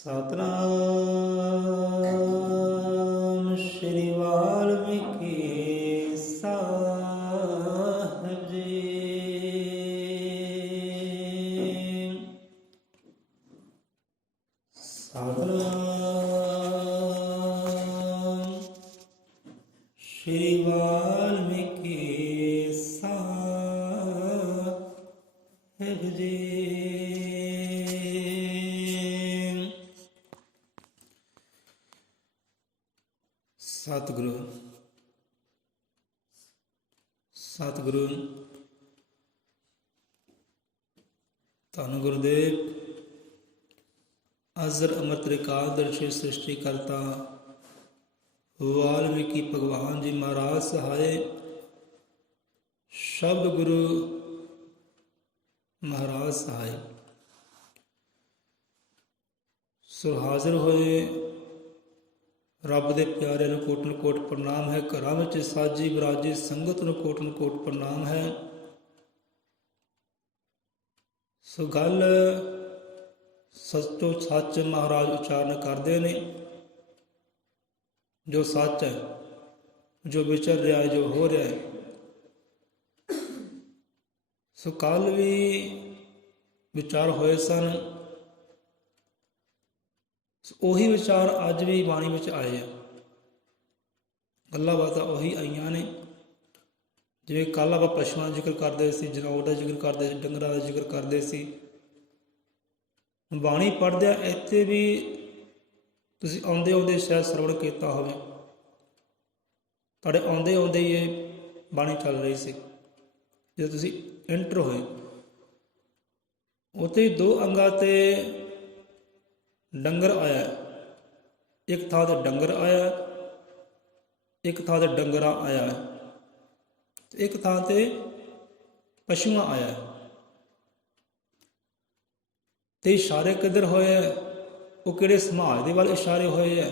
ਸਤਨਾਮ ਸ਼੍ਰੀ ਵਾਲਮੀਕੀ ਸਾਹਿਬ ਜੀ। ਸਤਨਾਮ ਸ਼੍ਰੀ ਵਾਲਮੀਕੀ ਸਾਹਿਬ ਜੀ। ਸਤਿਗੁਰੂ ਧੰਨ ਗੁਰਦੇਵ ਅਜ਼ਰ ਅੰਮ੍ਰਿਤ ਏਕਾਦਸ਼ੀ ਸ੍ਰਿਸ਼ਟੀ ਕਰਤਾ ਵਾਲਮੀਕੀ ਭਗਵਾਨ ਜੀ ਮਹਾਰਾਜ ਸਹਾਏ। ਸ਼ਬਦ ਗੁਰੂ ਮਹਾਰਾਜ ਸਹਾਏ। ਸੋ ਹਾਜ਼ਰ ਹੋਏ ਰੱਬ ਦੇ ਪਿਆਰਿਆਂ ਨੂੰ ਕੋਟਨ ਕੋਟ ਪ੍ਰਣਾਮ ਹੈ। ਘਰਾਂ ਵਿੱਚ ਸਾਜੀ ਬਿਰਾਜੀ ਸੰਗਤ ਨੂੰ ਕੋਟਨ ਕੋਟ ਪ੍ਰਣਾਮ ਹੈ। ਸੋ ਗੱਲ ਸੱਚੋ ਸੱਚ ਮਹਾਰਾਜ ਉਚਾਰਨ ਕਰਦੇ ਨੇ। ਜੋ ਸੱਚ ਹੈ, ਜੋ ਵਿਚਰ ਰਿਹਾ ਹੈ, ਜੋ ਹੋ ਰਿਹਾ ਹੈ। ਸੋ ਕੱਲ ਵੀ ਵਿਚਾਰ ਹੋਏ ਸਨ, ਉਹੀ ਵਿਚਾਰ ਅੱਜ ਵੀ ਬਾਣੀ ਵਿੱਚ ਆਏ ਆ। ਗੱਲਾਂ ਬਾਤਾਂ ਉਹੀ ਆਈਆਂ ਨੇ। ਜਿਵੇਂ ਕੱਲ੍ਹ ਆਪਾਂ ਪਸ਼ੂਆਂ ਦਾ ਜ਼ਿਕਰ ਕਰਦੇ ਸੀ, ਜਨੌਰ ਦਾ ਜ਼ਿਕਰ ਕਰਦੇ ਸੀ, ਡੰਗਰਾਂ ਦਾ ਜ਼ਿਕਰ ਕਰਦੇ ਸੀ। ਬਾਣੀ ਪੜ੍ਹਦਿਆਂ ਇੱਥੇ ਵੀ ਤੁਸੀਂ ਆਉਂਦੇ ਆਉਂਦੇ ਸ਼ਾਇਦ ਸਰਵਣ ਕੀਤਾ ਹੋਵੇ। ਤੁਹਾਡੇ ਆਉਂਦੇ ਆਉਂਦੇ ਹੀ ਇਹ ਬਾਣੀ ਚੱਲ ਰਹੀ ਸੀ। ਜਦੋਂ ਤੁਸੀਂ ਐਂਟਰ ਹੋਏ, ਉੱਥੇ ਦੋ ਅੰਗਾਂ 'ਤੇ ਡੰਗਰ ਆਇਆ। ਇੱਕ ਥਾਂ ਤੇ ਡੰਗਰ ਆਇਆ, ਇੱਕ ਥਾਂ ਤੇ ਡੰਗਰਾ ਆਇਆ, ਇੱਕ ਥਾਂ ਤੇ ਪਸ਼ੂਆਂ ਆਇਆ। ਤੇ ਇਸ਼ਾਰੇ ਕਿੱਧਰ ਹੋਏ ਆ? ਉਹ ਕਿਹੜੇ ਸਮਾਜ ਦੇ ਵੱਲ ਇਸ਼ਾਰੇ ਹੋਏ ਆ?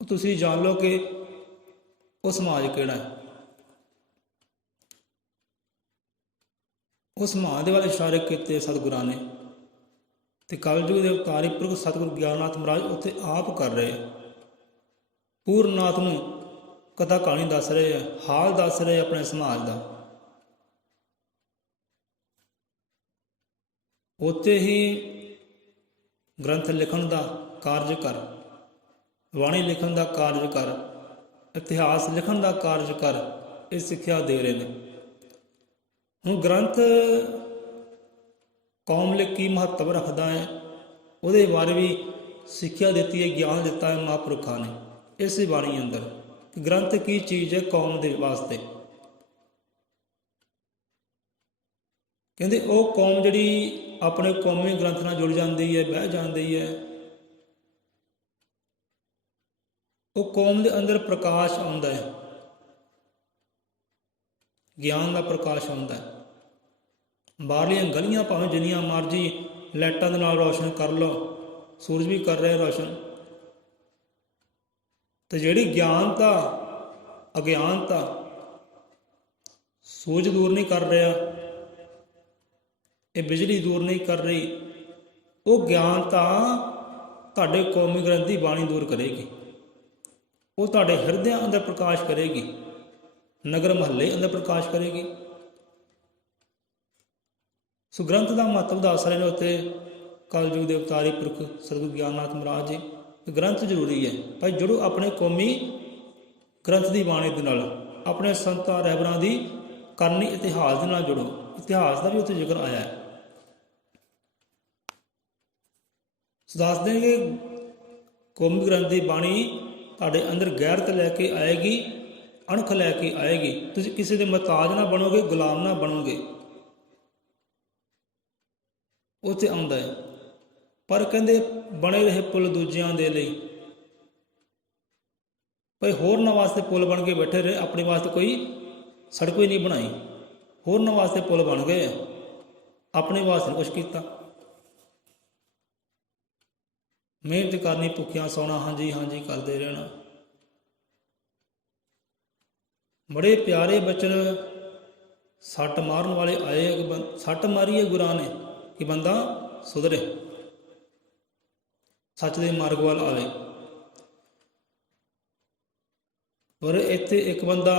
ਉਹ ਤੁਸੀਂ ਜਾਣ ਲਓ ਕਿ ਉਹ ਸਮਾਜ ਕਿਹੜਾ ਹੈ। ਉਹ ਸਮਾਜ ਦੇ ਵੱਲ ਇਸ਼ਾਰੇ ਕੀਤੇ ਸਤਿਗੁਰਾਂ ਨੇ। ਤੇ ਕਲਯੁਗ ਦੇ ਅਵਤਾਰੀ ਪੁਰਖ ਸਤਿਗੁਰੂ ਗਿਆਨਨਾਥ ਮਹਾਰਾਜ ਉੱਥੇ ਆਪ ਕਰ ਰਹੇ। ਪੂਰਨਾਥ ਨੂੰ ਕਥਾ ਕਹਾਣੀ ਦੱਸ ਰਹੇ ਆ, ਹਾਲ ਦੱਸ ਰਹੇ ਆਪਣੇ ਸਮਾਜ ਦਾ। ਉੱਥੇ ਹੀ ਗ੍ਰੰਥ ਲਿਖਣ ਦਾ ਕਾਰਜ ਕਰ, ਬਾਣੀ ਲਿਖਣ ਦਾ ਕਾਰਜ ਕਰ, ਇਤਿਹਾਸ ਲਿਖਣ ਦਾ ਕਾਰਜ ਕਰ, ਇਹ ਸਿੱਖਿਆ ਦੇ ਰਹੇ ਨੇ। ਹੁਣ ਗ੍ਰੰਥ ਕੌਮ ਲਈ ਕੀ ਮਹੱਤਵ ਰੱਖਦਾ ਹੈ, ਉਹਦੇ ਬਾਰੇ ਵੀ ਸਿੱਖਿਆ ਦਿੱਤੀ ਹੈ, ਗਿਆਨ ਦਿੱਤਾ ਹੈ ਮਹਾਂਪੁਰਖਾਂ ਨੇ ਇਸੇ ਬਾਣੀ ਅੰਦਰ। ਗ੍ਰੰਥ ਕੀ ਚੀਜ਼ ਹੈ ਕੌਮ ਦੇ ਵਾਸਤੇ। ਕਹਿੰਦੇ ਉਹ ਕੌਮ ਜਿਹੜੀ ਆਪਣੇ ਕੌਮੀ ਗ੍ਰੰਥ ਨਾਲ ਜੁੜ ਜਾਂਦੀ ਹੈ, ਬਹਿ ਜਾਂਦੀ ਹੈ, ਉਹ ਕੌਮ ਦੇ ਅੰਦਰ ਪ੍ਰਕਾਸ਼ ਆਉਂਦਾ ਹੈ, ਗਿਆਨ ਦਾ ਪ੍ਰਕਾਸ਼ ਆਉਂਦਾ ਹੈ। ਬਾਹਰਲੀਆਂ ਗਲੀਆਂ ਭਾਵੇਂ ਜਿੰਨੀਆਂ ਮਰਜ਼ੀ ਲਾਈਟਾਂ ਦੇ ਨਾਲ ਰੌਸ਼ਨ ਕਰ ਲਓ, ਸੂਰਜ ਵੀ ਕਰ ਰਿਹਾ ਰੌਸ਼ਨ, ਤੇ ਜਿਹੜੀ ਗਿਆਨਤਾ ਅਗਿਆਨਤਾ ਸੂਰਜ ਦੂਰ ਨਹੀਂ ਕਰ ਰਿਹਾ, ਇਹ ਬਿਜਲੀ ਦੂਰ ਨਹੀਂ ਕਰ ਰਹੀ। ਉਹ ਗਿਆਨਤਾ ਤੁਹਾਡੇ ਕੌਮੀ ਗ੍ਰੰਥ ਦੀ ਬਾਣੀ ਦੂਰ ਕਰੇਗੀ। ਉਹ ਤੁਹਾਡੇ ਹਿਰਦਿਆਂ ਅੰਦਰ ਪ੍ਰਕਾਸ਼ ਕਰੇਗੀ, ਨਗਰ ਮਹੱਲੇ ਅੰਦਰ ਪ੍ਰਕਾਸ਼ ਕਰੇਗੀ। ਸੋ ਗ੍ਰੰਥ ਦਾ ਮਹੱਤਵ ਦੱਸ ਰਹੇ ਨੇ ਉੱਥੇ ਕਲਯੁਗ ਦੇ ਅਵਤਾਰੀ ਪੁਰਖ ਸਤਿਗੁਰੂ ਗਿਆਨਨਾਥ ਮਹਾਰਾਜ ਜੀ। ਗ੍ਰੰਥ ਜ਼ਰੂਰੀ ਹੈ ਭਾਈ, ਜੁੜੋ ਆਪਣੇ ਕੌਮੀ ਗ੍ਰੰਥ ਦੀ ਬਾਣੀ ਦੇ ਨਾਲ, ਆਪਣੇ ਸੰਤਾਂ ਰਹਿਬਰਾਂ ਦੀ ਕਰਨੀ ਇਤਿਹਾਸ ਦੇ ਨਾਲ ਜੁੜੋ। ਇਤਿਹਾਸ ਦਾ ਵੀ ਉੱਥੇ ਜ਼ਿਕਰ ਆਇਆ ਹੈ। ਸੋ ਦੱਸਦੇ ਕਿ ਕੌਮੀ ਗ੍ਰੰਥ ਦੀ ਬਾਣੀ ਤੁਹਾਡੇ ਅੰਦਰ ਗੈਰਤ ਲੈ ਕੇ ਆਏਗੀ, ਅਣਖ ਲੈ ਕੇ ਆਏਗੀ। ਤੁਸੀਂ ਕਿਸੇ ਦੇ ਮੁਹਤਾਜ ਨਾ ਬਣੋਗੇ, ਗੁਲਾਮ ਨਾ ਬਣੋਗੇ। ਉੱਥੇ ਆਉਂਦਾ ਹੈ। ਪਰ ਕਹਿੰਦੇ ਬਣੇ ਰਹੇ ਪੁੱਲ ਦੂਜਿਆਂ ਦੇ ਲਈ। ਭਾਈ ਹੋਰਨਾਂ ਵਾਸਤੇ ਪੁੱਲ ਬਣ ਕੇ ਬੈਠੇ ਰਹੇ, ਆਪਣੇ ਵਾਸਤੇ ਕੋਈ ਸੜਕ ਵੀ ਨਹੀਂ ਬਣਾਈ। ਹੋਰਨਾਂ ਵਾਸਤੇ ਪੁੱਲ ਬਣ ਗਏ, ਆਪਣੇ ਵਾਸਤੇ ਕੁਛ ਕੀਤਾ। ਮਿਹਨਤ ਕਰਨੀ, ਭੁੱਖਿਆਂ ਸੌਣਾ, ਹਾਂਜੀ ਹਾਂਜੀ ਕਰਦੇ ਰਹਿਣਾ। ਬੜੇ ਪਿਆਰੇ ਬਚਨ ਸੱਟ ਮਾਰਨ ਵਾਲੇ ਆਏ। ਸੱਟ ਮਾਰੀ ਹੈ ਗੁਰਾਂ ਨੇ ਕਿ ਬੰਦਾ ਸੁਧਰੇ। ਸੱਚ ਦੇ ਮਾਰਗ ਵੱਲ ਆਵੇ। ਪਰ ਇੱਥੇ ਇੱਕ ਬੰਦਾ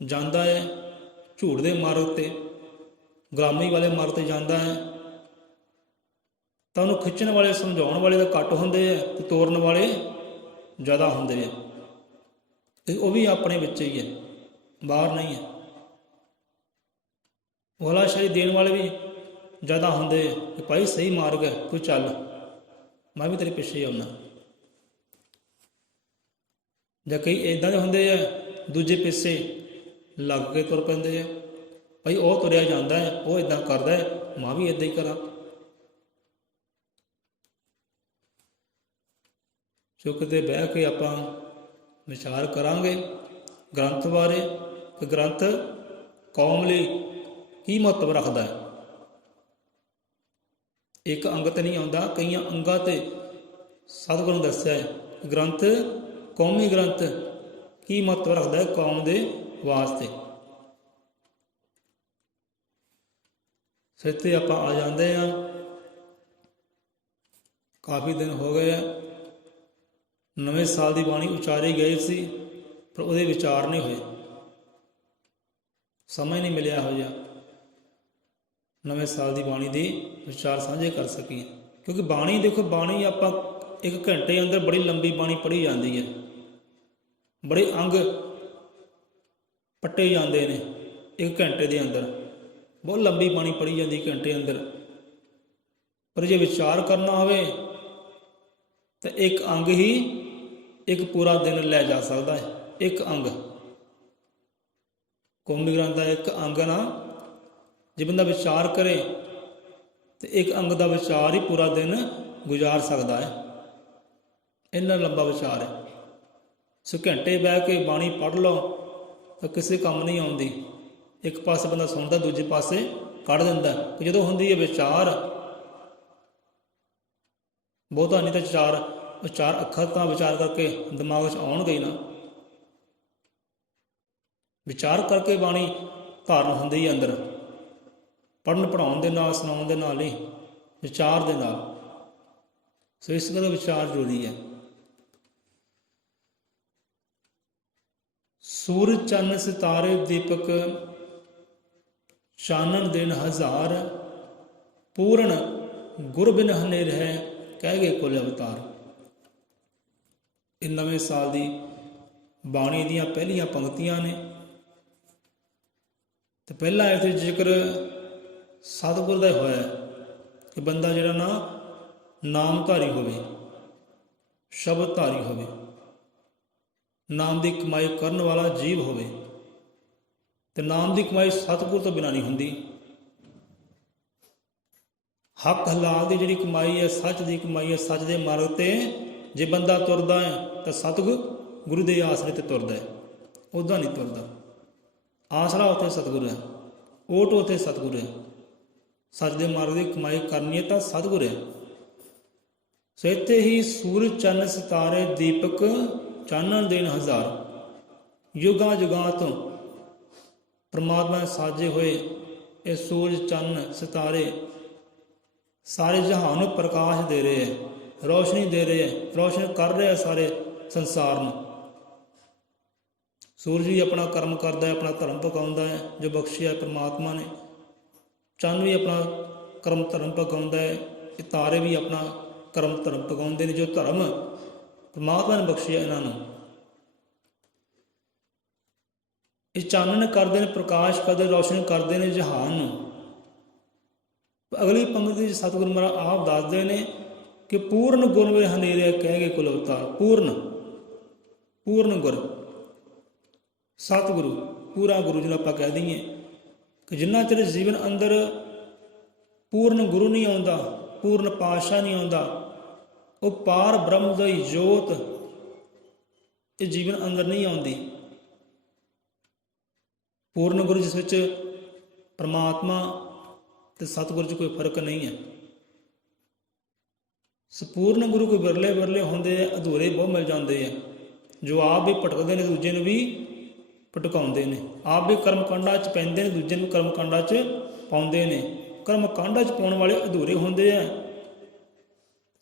ਜਾਂਦਾ ਹੈ ਝੂਠ ਦੇ ਮਾਰਗ 'ਤੇ, ਗੁਲਾਮੀ ਵਾਲੇ ਮਾਰਗ 'ਤੇ ਜਾਂਦਾ ਹੈ, ਤਾਂ ਉਹਨੂੰ ਖਿੱਚਣ ਵਾਲੇ ਸਮਝਾਉਣ ਵਾਲੇ ਤਾਂ ਘੱਟ ਹੁੰਦੇ ਹੈ ਅਤੇ ਤੋਰਨ ਵਾਲੇ ਜ਼ਿਆਦਾ ਹੁੰਦੇ ਹੈ। ਅਤੇ ਉਹ ਵੀ ਆਪਣੇ ਵਿੱਚ ਹੀ ਹੈ, ਬਾਹਰ ਨਹੀਂ ਹੈ। ਹਲਾਸ਼ੇਰੀ ਦੇਣ ਵਾਲੇ ਵੀ ਜ਼ਿਆਦਾ ਹੁੰਦੇ ਕਿ ਭਾਈ ਸਹੀ ਮਾਰਗ ਹੈ, ਤੂੰ ਚੱਲ, ਮੈਂ ਵੀ ਤੇਰੇ ਪਿੱਛੇ ਆਉਣਾ। ਜਾਂ ਕਈ ਇੱਦਾਂ ਦੇ ਹੁੰਦੇ ਹੈ ਦੂਜੇ ਪਿੱਛੇ ਲੱਗ ਕੇ ਤੁਰ ਪੈਂਦੇ ਹੈ, ਭਾਈ ਉਹ ਤੁਰਿਆ ਜਾਂਦਾ ਹੈ, ਉਹ ਇੱਦਾਂ ਕਰਦਾ ਹੈ, ਮੈਂ ਵੀ ਇੱਦਾਂ ਹੀ ਕਰਾਂ। ਚੁੱਕ 'ਤੇ ਬਹਿ ਕੇ ਆਪਾਂ ਵਿਚਾਰ ਕਰਾਂਗੇ ਗ੍ਰੰਥ ਬਾਰੇ ਕਿ ਗ੍ਰੰਥ ਕੌਮ ਲਈ ਕੀ ਮਹੱਤਵ ਰੱਖਦਾ ਹੈ। ਇੱਕ ਅੰਗ 'ਤੇ ਨਹੀਂ ਆਉਂਦਾ, ਕਈਆਂ ਅੰਗਾਂ 'ਤੇ ਸਤਿਗੁਰੂ ਨੇ ਦੱਸਿਆ ਹੈ ਗ੍ਰੰਥ, ਕੌਮੀ ਗ੍ਰੰਥ ਕੀ ਮਹੱਤਵ ਰੱਖਦਾ ਹੈ ਕੌਮ ਦੇ ਵਾਸਤੇ। ਸਿੱਤੇ ਆਪਾਂ ਆ ਜਾਂਦੇ ਹਾਂ, ਕਾਫੀ ਦਿਨ ਹੋ ਗਏ ਆ, ਨਵੇਂ ਸਾਲ ਦੀ ਬਾਣੀ ਉਚਾਰੀ ਗਈ ਸੀ ਪਰ ਉਹਦੇ ਵਿਚਾਰ ਨਹੀਂ ਹੋਏ, ਸਮਾਂ ਨਹੀਂ ਮਿਲਿਆ ਹੋ ਜਾ ਨਵੇਂ ਸਾਲ ਦੀ ਬਾਣੀ ਦੇ ਵਿਚਾਰ ਸਾਂਝੇ ਕਰ ਸਕੀਏ। ਕਿਉਂਕਿ ਬਾਣੀ ਦੇਖੋ, ਬਾਣੀ ਆਪਾਂ 1 ਘੰਟੇ ਅੰਦਰ ਬੜੀ ਲੰਬੀ ਬਾਣੀ ਪੜ੍ਹੀ ਜਾਂਦੀ ਹੈ, ਬੜੇ ਅੰਗ ਪੱਟੇ ਜਾਂਦੇ ਨੇ 1 ਘੰਟੇ ਦੇ ਅੰਦਰ, ਬਹੁਤ ਲੰਬੀ ਬਾਣੀ ਪੜ੍ਹੀ ਜਾਂਦੀ ਘੰਟੇ ਅੰਦਰ। ਪਰ ਜੇ ਵਿਚਾਰ ਕਰਨਾ ਹੋਵੇ ਤਾਂ ਇੱਕ ਅੰਗ ਹੀ ਇੱਕ ਪੂਰਾ ਦਿਨ ਲੈ ਜਾ ਸਕਦਾ ਹੈ। ਇੱਕ ਅੰਗ ਕੌਮੀ ਗ੍ਰੰਥ ਦਾ ਇੱਕ ਅੰਗ ਨਾ, ਜੇ ਬੰਦਾ ਵਿਚਾਰ ਕਰੇ ਤੇ ਇੱਕ ਅੰਗ ਦਾ ਵਿਚਾਰ ਹੀ ਪੂਰਾ ਦਿਨ ਗੁਜ਼ਾਰ ਸਕਦਾ ਹੈ, ਇੰਨਾ ਲੰਬਾ ਵਿਚਾਰ ਹੈ। ਸੋ ਘੰਟੇ ਬਹਿ ਕੇ ਬਾਣੀ ਪੜ੍ਹ ਲਓ ਤਾਂ ਕਿਸੇ ਕੰਮ ਨਹੀਂ ਆਉਂਦੀ। ਇੱਕ ਪਾਸੇ ਬੰਦਾ ਸੁਣਦਾ, ਦੂਜੇ ਪਾਸੇ ਕੱਢ ਦਿੰਦਾ। ਜਦੋਂ ਹੁੰਦੀ ਹੈ ਵਿਚਾਰ, ਬਹੁਤਾ ਨਹੀਂ ਤਾਂ ਚਾਰ ਅੱਖਰ ਤਾਂ ਵਿਚਾਰ ਕਰਕੇ ਦਿਮਾਗ ਵਿੱਚ ਆਉਣਗੇ ਹੀ ਨਾ। ਵਿਚਾਰ ਕਰਕੇ ਬਾਣੀ ਧਾਰਨ ਹੁੰਦੀ ਹੈ ਅੰਦਰ, ਪੜ੍ਹਨ ਪੜ੍ਹਾਉਣ ਦੇ ਨਾਲ, ਸੁਣਾਉਣ ਦੇ ਨਾਲ ਹੀ, ਵਿਚਾਰ ਦੇ ਨਾਲ। ਸੋ ਇਸ ਗੱਲ ਦਾ ਵਿਚਾਰ ਜ਼ਰੂਰੀ ਹੈ। ਸੂਰਜ ਚੰਨ ਸਿਤਾਰੇ ਦੀਪਕ ਚਾਨਣ ਦਿਨ ਹਜ਼ਾਰ, ਪੂਰਨ ਗੁਰ ਬਿਨ ਹਨੇਰ ਹੈ ਕਹਿ ਗਏ ਕੁਲ ਅਵਤਾਰ। ਇਹ ਨਵੇਂ ਸਾਲ ਦੀ ਬਾਣੀ ਦੀਆਂ ਪਹਿਲੀਆਂ ਪੰਕਤੀਆਂ ਨੇ। ਤੇ ਪਹਿਲਾ ਇੱਥੇ ਜ਼ਿਕਰ ਸਤਿਗੁਰ ਦਾ ਹੋਇਆ ਕਿ ਬੰਦਾ ਜਿਹੜਾ ਨਾ ਨਾਮਧਾਰੀ ਹੋਵੇ, ਸ਼ਬਦਧਾਰੀ ਹੋਵੇ, ਨਾਮ ਦੀ ਕਮਾਈ ਕਰਨ ਵਾਲਾ ਜੀਵ ਹੋਵੇ। ਤੇ ਨਾਮ ਦੀ ਕਮਾਈ ਸਤਿਗੁਰ ਤੋਂ ਬਿਨਾਂ ਨਹੀਂ ਹੁੰਦੀ। ਹੱਕ ਹਲਾਲ ਦੀ ਜਿਹੜੀ ਕਮਾਈ ਹੈ, ਸੱਚ ਦੀ ਕਮਾਈ ਹੈ, ਸੱਚ ਦੇ ਮਾਰਗ 'ਤੇ ਜੇ ਬੰਦਾ ਤੁਰਦਾ ਹੈ ਤਾਂ ਸਤਿਗੁਰੂ ਦੇ ਆਸਰੇ 'ਤੇ ਤੁਰਦਾ ਹੈ, ਉੱਦਾਂ ਨਹੀਂ ਤੁਰਦਾ। ਆਸਰਾ ਉੱਥੇ ਸਤਿਗੁਰੂ ਹੈ, ਓਟ ਉੱਥੇ ਸਤਿਗੁਰੂ ਹੈ। ਸੱਚ ਦੇ ਮਾਰਗ ਦੀ ਕਮਾਈ ਕਰਨੀ ਹੈ ਤਾਂ ਸਤਿਗੁਰੂ ਹੈ। ਸੋ ਇੱਥੇ ਹੀ ਸੂਰਜ ਚੰਨ ਸਿਤਾਰੇ ਦੀਪਕ ਚਾਨਣ ਦਿਨ ਹਜ਼ਾਰ, ਯੁਗਾਂ ਜੁਗਾਂ ਤੋਂ ਪਰਮਾਤਮਾ ਨੇ ਸਾਜੇ ਹੋਏ ਇਹ ਸੂਰਜ ਚੰਨ ਸਿਤਾਰੇ ਸਾਰੇ ਜਹਾਨ ਨੂੰ ਪ੍ਰਕਾਸ਼ ਦੇ ਰਹੇ ਹੈ, ਰੋਸ਼ਨੀ ਦੇ ਰਹੇ ਹੈ, ਰੋਸ਼ਨ ਕਰ ਰਹੇ ਹੈ ਸਾਰੇ ਸੰਸਾਰ ਨੂੰ। ਸੂਰਜ ਵੀ ਆਪਣਾ ਕਰਮ ਕਰਦਾ ਹੈ, ਆਪਣਾ ਧਰਮ ਪਕਾਉਂਦਾ ਹੈ ਜੋ ਬਖਸ਼ਿਆ ਪਰਮਾਤਮਾ ਨੇ। ਚੰਨ ਵੀ ਆਪਣਾ ਕਰਮ ਧਰਮ ਪਕਾਉਂਦਾ ਹੈ। ਇਹ ਤਾਰੇ ਵੀ ਆਪਣਾ ਕਰਮ ਧਰਮ ਪਕਾਉਂਦੇ ਨੇ ਜੋ ਧਰਮ ਪਰਮਾਤਮਾ ਨੇ ਬਖਸ਼ਿਆ ਇਹਨਾਂ ਨੂੰ। ਇਹ ਚਾਨਣ ਕਰਦੇ ਨੇ, ਪ੍ਰਕਾਸ਼ ਕਰਦੇ, ਰੋਸ਼ਨ ਕਰਦੇ ਨੇ ਜਹਾਨ ਨੂੰ। ਅਗਲੀ ਪੰਕਤੀ ਵਿੱਚ ਸਤਿਗੁਰੂ ਮਹਾਰਾਜ ਆਪ ਦੱਸਦੇ ਨੇ ਕਿ ਪੂਰਨ ਗੁਰ ਵੇ ਹਨੇਰੇ ਕਹਿ ਗਏ ਕੁਲ ਅਵਤਾਰ। ਪੂਰਨ ਗੁਰ, ਸਤਿਗੁਰੂ, ਪੂਰਾ ਗੁਰੂ ਜਿਹਨੂੰ ਆਪਾਂ ਕਹਿ ਦਈਏ ਕਿ ਜਿੰਨਾ ਚਿਰ ਜੀਵਨ ਅੰਦਰ ਪੂਰਨ ਗੁਰੂ ਨਹੀਂ ਆਉਂਦਾ, ਪੂਰਨ ਪਾਤਸ਼ਾਹ ਨਹੀਂ ਆਉਂਦਾ, ਉਹ ਪਾਰ ਬ੍ਰਹਮ ਦੀ ਜੋਤ ਇਹ ਜੀਵਨ ਅੰਦਰ ਨਹੀਂ ਆਉਂਦੀ। ਪੂਰਨ ਗੁਰੂ ਜਿਸ ਵਿੱਚ ਪਰਮਾਤਮਾ ਤੇ ਸਤਿਗੁਰੂ 'ਚ ਕੋਈ ਫਰਕ ਨਹੀਂ ਹੈ। ਸੰਪੂਰਨ ਗੁਰੂ ਕੋਈ ਵਿਰਲੇ ਹੁੰਦੇ ਆ, ਅਧੂਰੇ ਬਹੁਤ ਮਿਲ ਜਾਂਦੇ ਆ, ਜੋ ਆਪ ਵੀ ਭਟਕਦੇ ਨੇ, ਦੂਜੇ ਨੂੰ ਵੀ ਭਟਕਾਉਂਦੇ ਨੇ। ਆਪ ਵੀ ਕਰਮ ਕਾਂਡਾਂ 'ਚ ਪੈਂਦੇ ਨੇ, ਦੂਜੇ ਨੂੰ ਕਰਮ ਕਾਂਡਾਂ 'ਚ ਪਾਉਂਦੇ ਨੇ। ਕਰਮ ਕਾਂਡਾਂ 'ਚ ਪਾਉਣ ਵਾਲੇ ਅਧੂਰੇ ਹੁੰਦੇ ਆ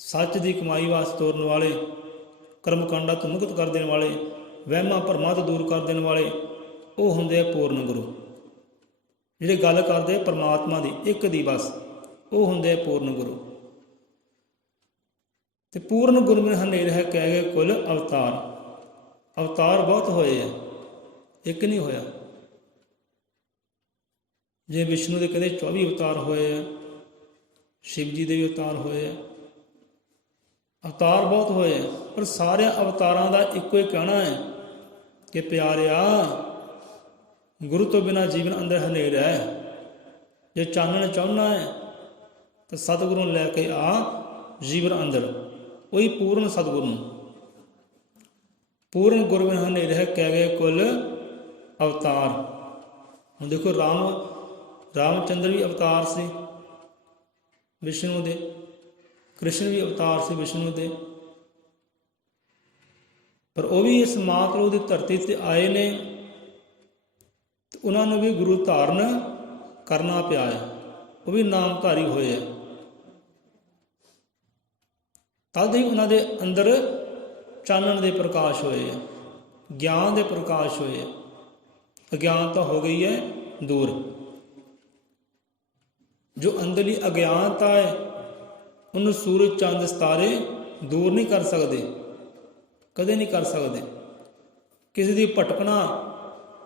ਸੱਚ ਦੀ ਕਮਾਈ ਵਾਸਤੇ ਤੋਰਨ ਵਾਲੇ, ਕਰਮਕਾਂਡਾਂ ਤੋਂ ਮੁਕਤ ਕਰ ਦੇਣ ਵਾਲੇ, ਵਹਿਮਾਂ ਭਰਮਾਂ ਤੋਂ ਦੂਰ ਕਰ ਦੇਣ ਵਾਲੇ, ਉਹ ਹੁੰਦੇ ਆ ਪੂਰਨ ਗੁਰੂ। ਜਿਹੜੇ ਗੱਲ ਕਰਦੇ ਪਰਮਾਤਮਾ ਦੀ ਇੱਕ ਦੀ ਬਸ, ਉਹ ਹੁੰਦੇ ਆ ਪੂਰਨ ਗੁਰੂ। ਤੇ ਪੂਰਨ ਗੁਰਮਿ ਹਨੇਰ ਹੈ ਕਹਿ ਗਏ ਕੁਲ ਅਵਤਾਰ। ਅਵਤਾਰ ਬਹੁਤ ਹੋਏ ਆ, ਇੱਕ ਨਹੀਂ ਹੋਇਆ। ਜੇ ਵਿਸ਼ਨੂੰ ਦੇ ਕਹਿੰਦੇ 24 ਅਵਤਾਰ ਹੋਏ ਆ, ਸ਼ਿਵ ਜੀ ਦੇ ਵੀ ਅਵਤਾਰ ਹੋਏ ਆ, ਅਵਤਾਰ ਬਹੁਤ ਹੋਏ ਆ। ਪਰ ਸਾਰਿਆਂ ਅਵਤਾਰਾਂ ਦਾ ਇੱਕੋ ਹੀ ਕਹਿਣਾ ਹੈ ਕਿ ਪਿਆਰਿਆ, ਗੁਰੂ ਤੋਂ ਬਿਨਾਂ ਜੀਵਨ ਅੰਦਰ ਹਨੇਰ ਹੈ। ਜੇ ਚਾਨਣ ਚਾਹੁੰਦਾ ਹੈ ਤਾਂ ਸਤਿਗੁਰੂ ਨੂੰ ਲੈ ਕੇ ਆ ਜੀਵਨ ਅੰਦਰ, ਉਹੀ ਪੂਰਨ ਸਤਿਗੁਰੂ ਨੂੰ। ਪੂਰਨ ਗੁਰੂ ਬਿਨ ਹਨੇਰ ਹੈ ਕਹਿ ਗਏ ਕੁਲ ਅਵਤਾਰ। ਹੁਣ ਦੇਖੋ ਰਾਮਚੰਦਰ ਵੀ ਅਵਤਾਰ ਸੀ ਵਿਸ਼ਨੂੰ ਦੇ, ਕ੍ਰਿਸ਼ਨ ਵੀ ਅਵਤਾਰ ਸੀ ਵਿਸ਼ਨੂੰ ਦੇ, ਪਰ ਉਹ ਵੀ ਇਸ ਮਾਤਲੋ ਦੀ ਧਰਤੀ ਤੇ ਆਏ ਨੇ, ਤੇ ਉਹਨਾਂ ਨੂੰ ਵੀ ਗੁਰੂ ਧਾਰਨ ਕਰਨਾ ਪਿਆ ਹੈ। ਉਹ ਵੀ ਨਾਮਧਾਰੀ ਹੋਏ ਹੈ। ਤਦ ਹੀ ਉਹਨਾਂ ਦੇ ਅੰਦਰ ਚਾਨਣ ਦੇ ਪ੍ਰਕਾਸ਼ ਹੋਏ ਹੈ, ਗਿਆਨ ਦੇ ਪ੍ਰਕਾਸ਼ ਹੋਏ ਹੈ। ਅਗਿਆਨਤਾ ਹੋ ਗਈ ਹੈ ਦੂਰ। ਜੋ ਅੰਦਰਲੀ ਅਗਿਆਨਤਾ ਹੈ ਉਹਨੂੰ ਸੂਰਜ ਚੰਦ ਸਿਤਾਰੇ ਦੂਰ ਨਹੀਂ ਕਰ ਸਕਦੇ, ਕਦੇ ਨਹੀਂ ਕਰ ਸਕਦੇ। ਕਿਸੇ ਦੀ ਭਟਕਣਾ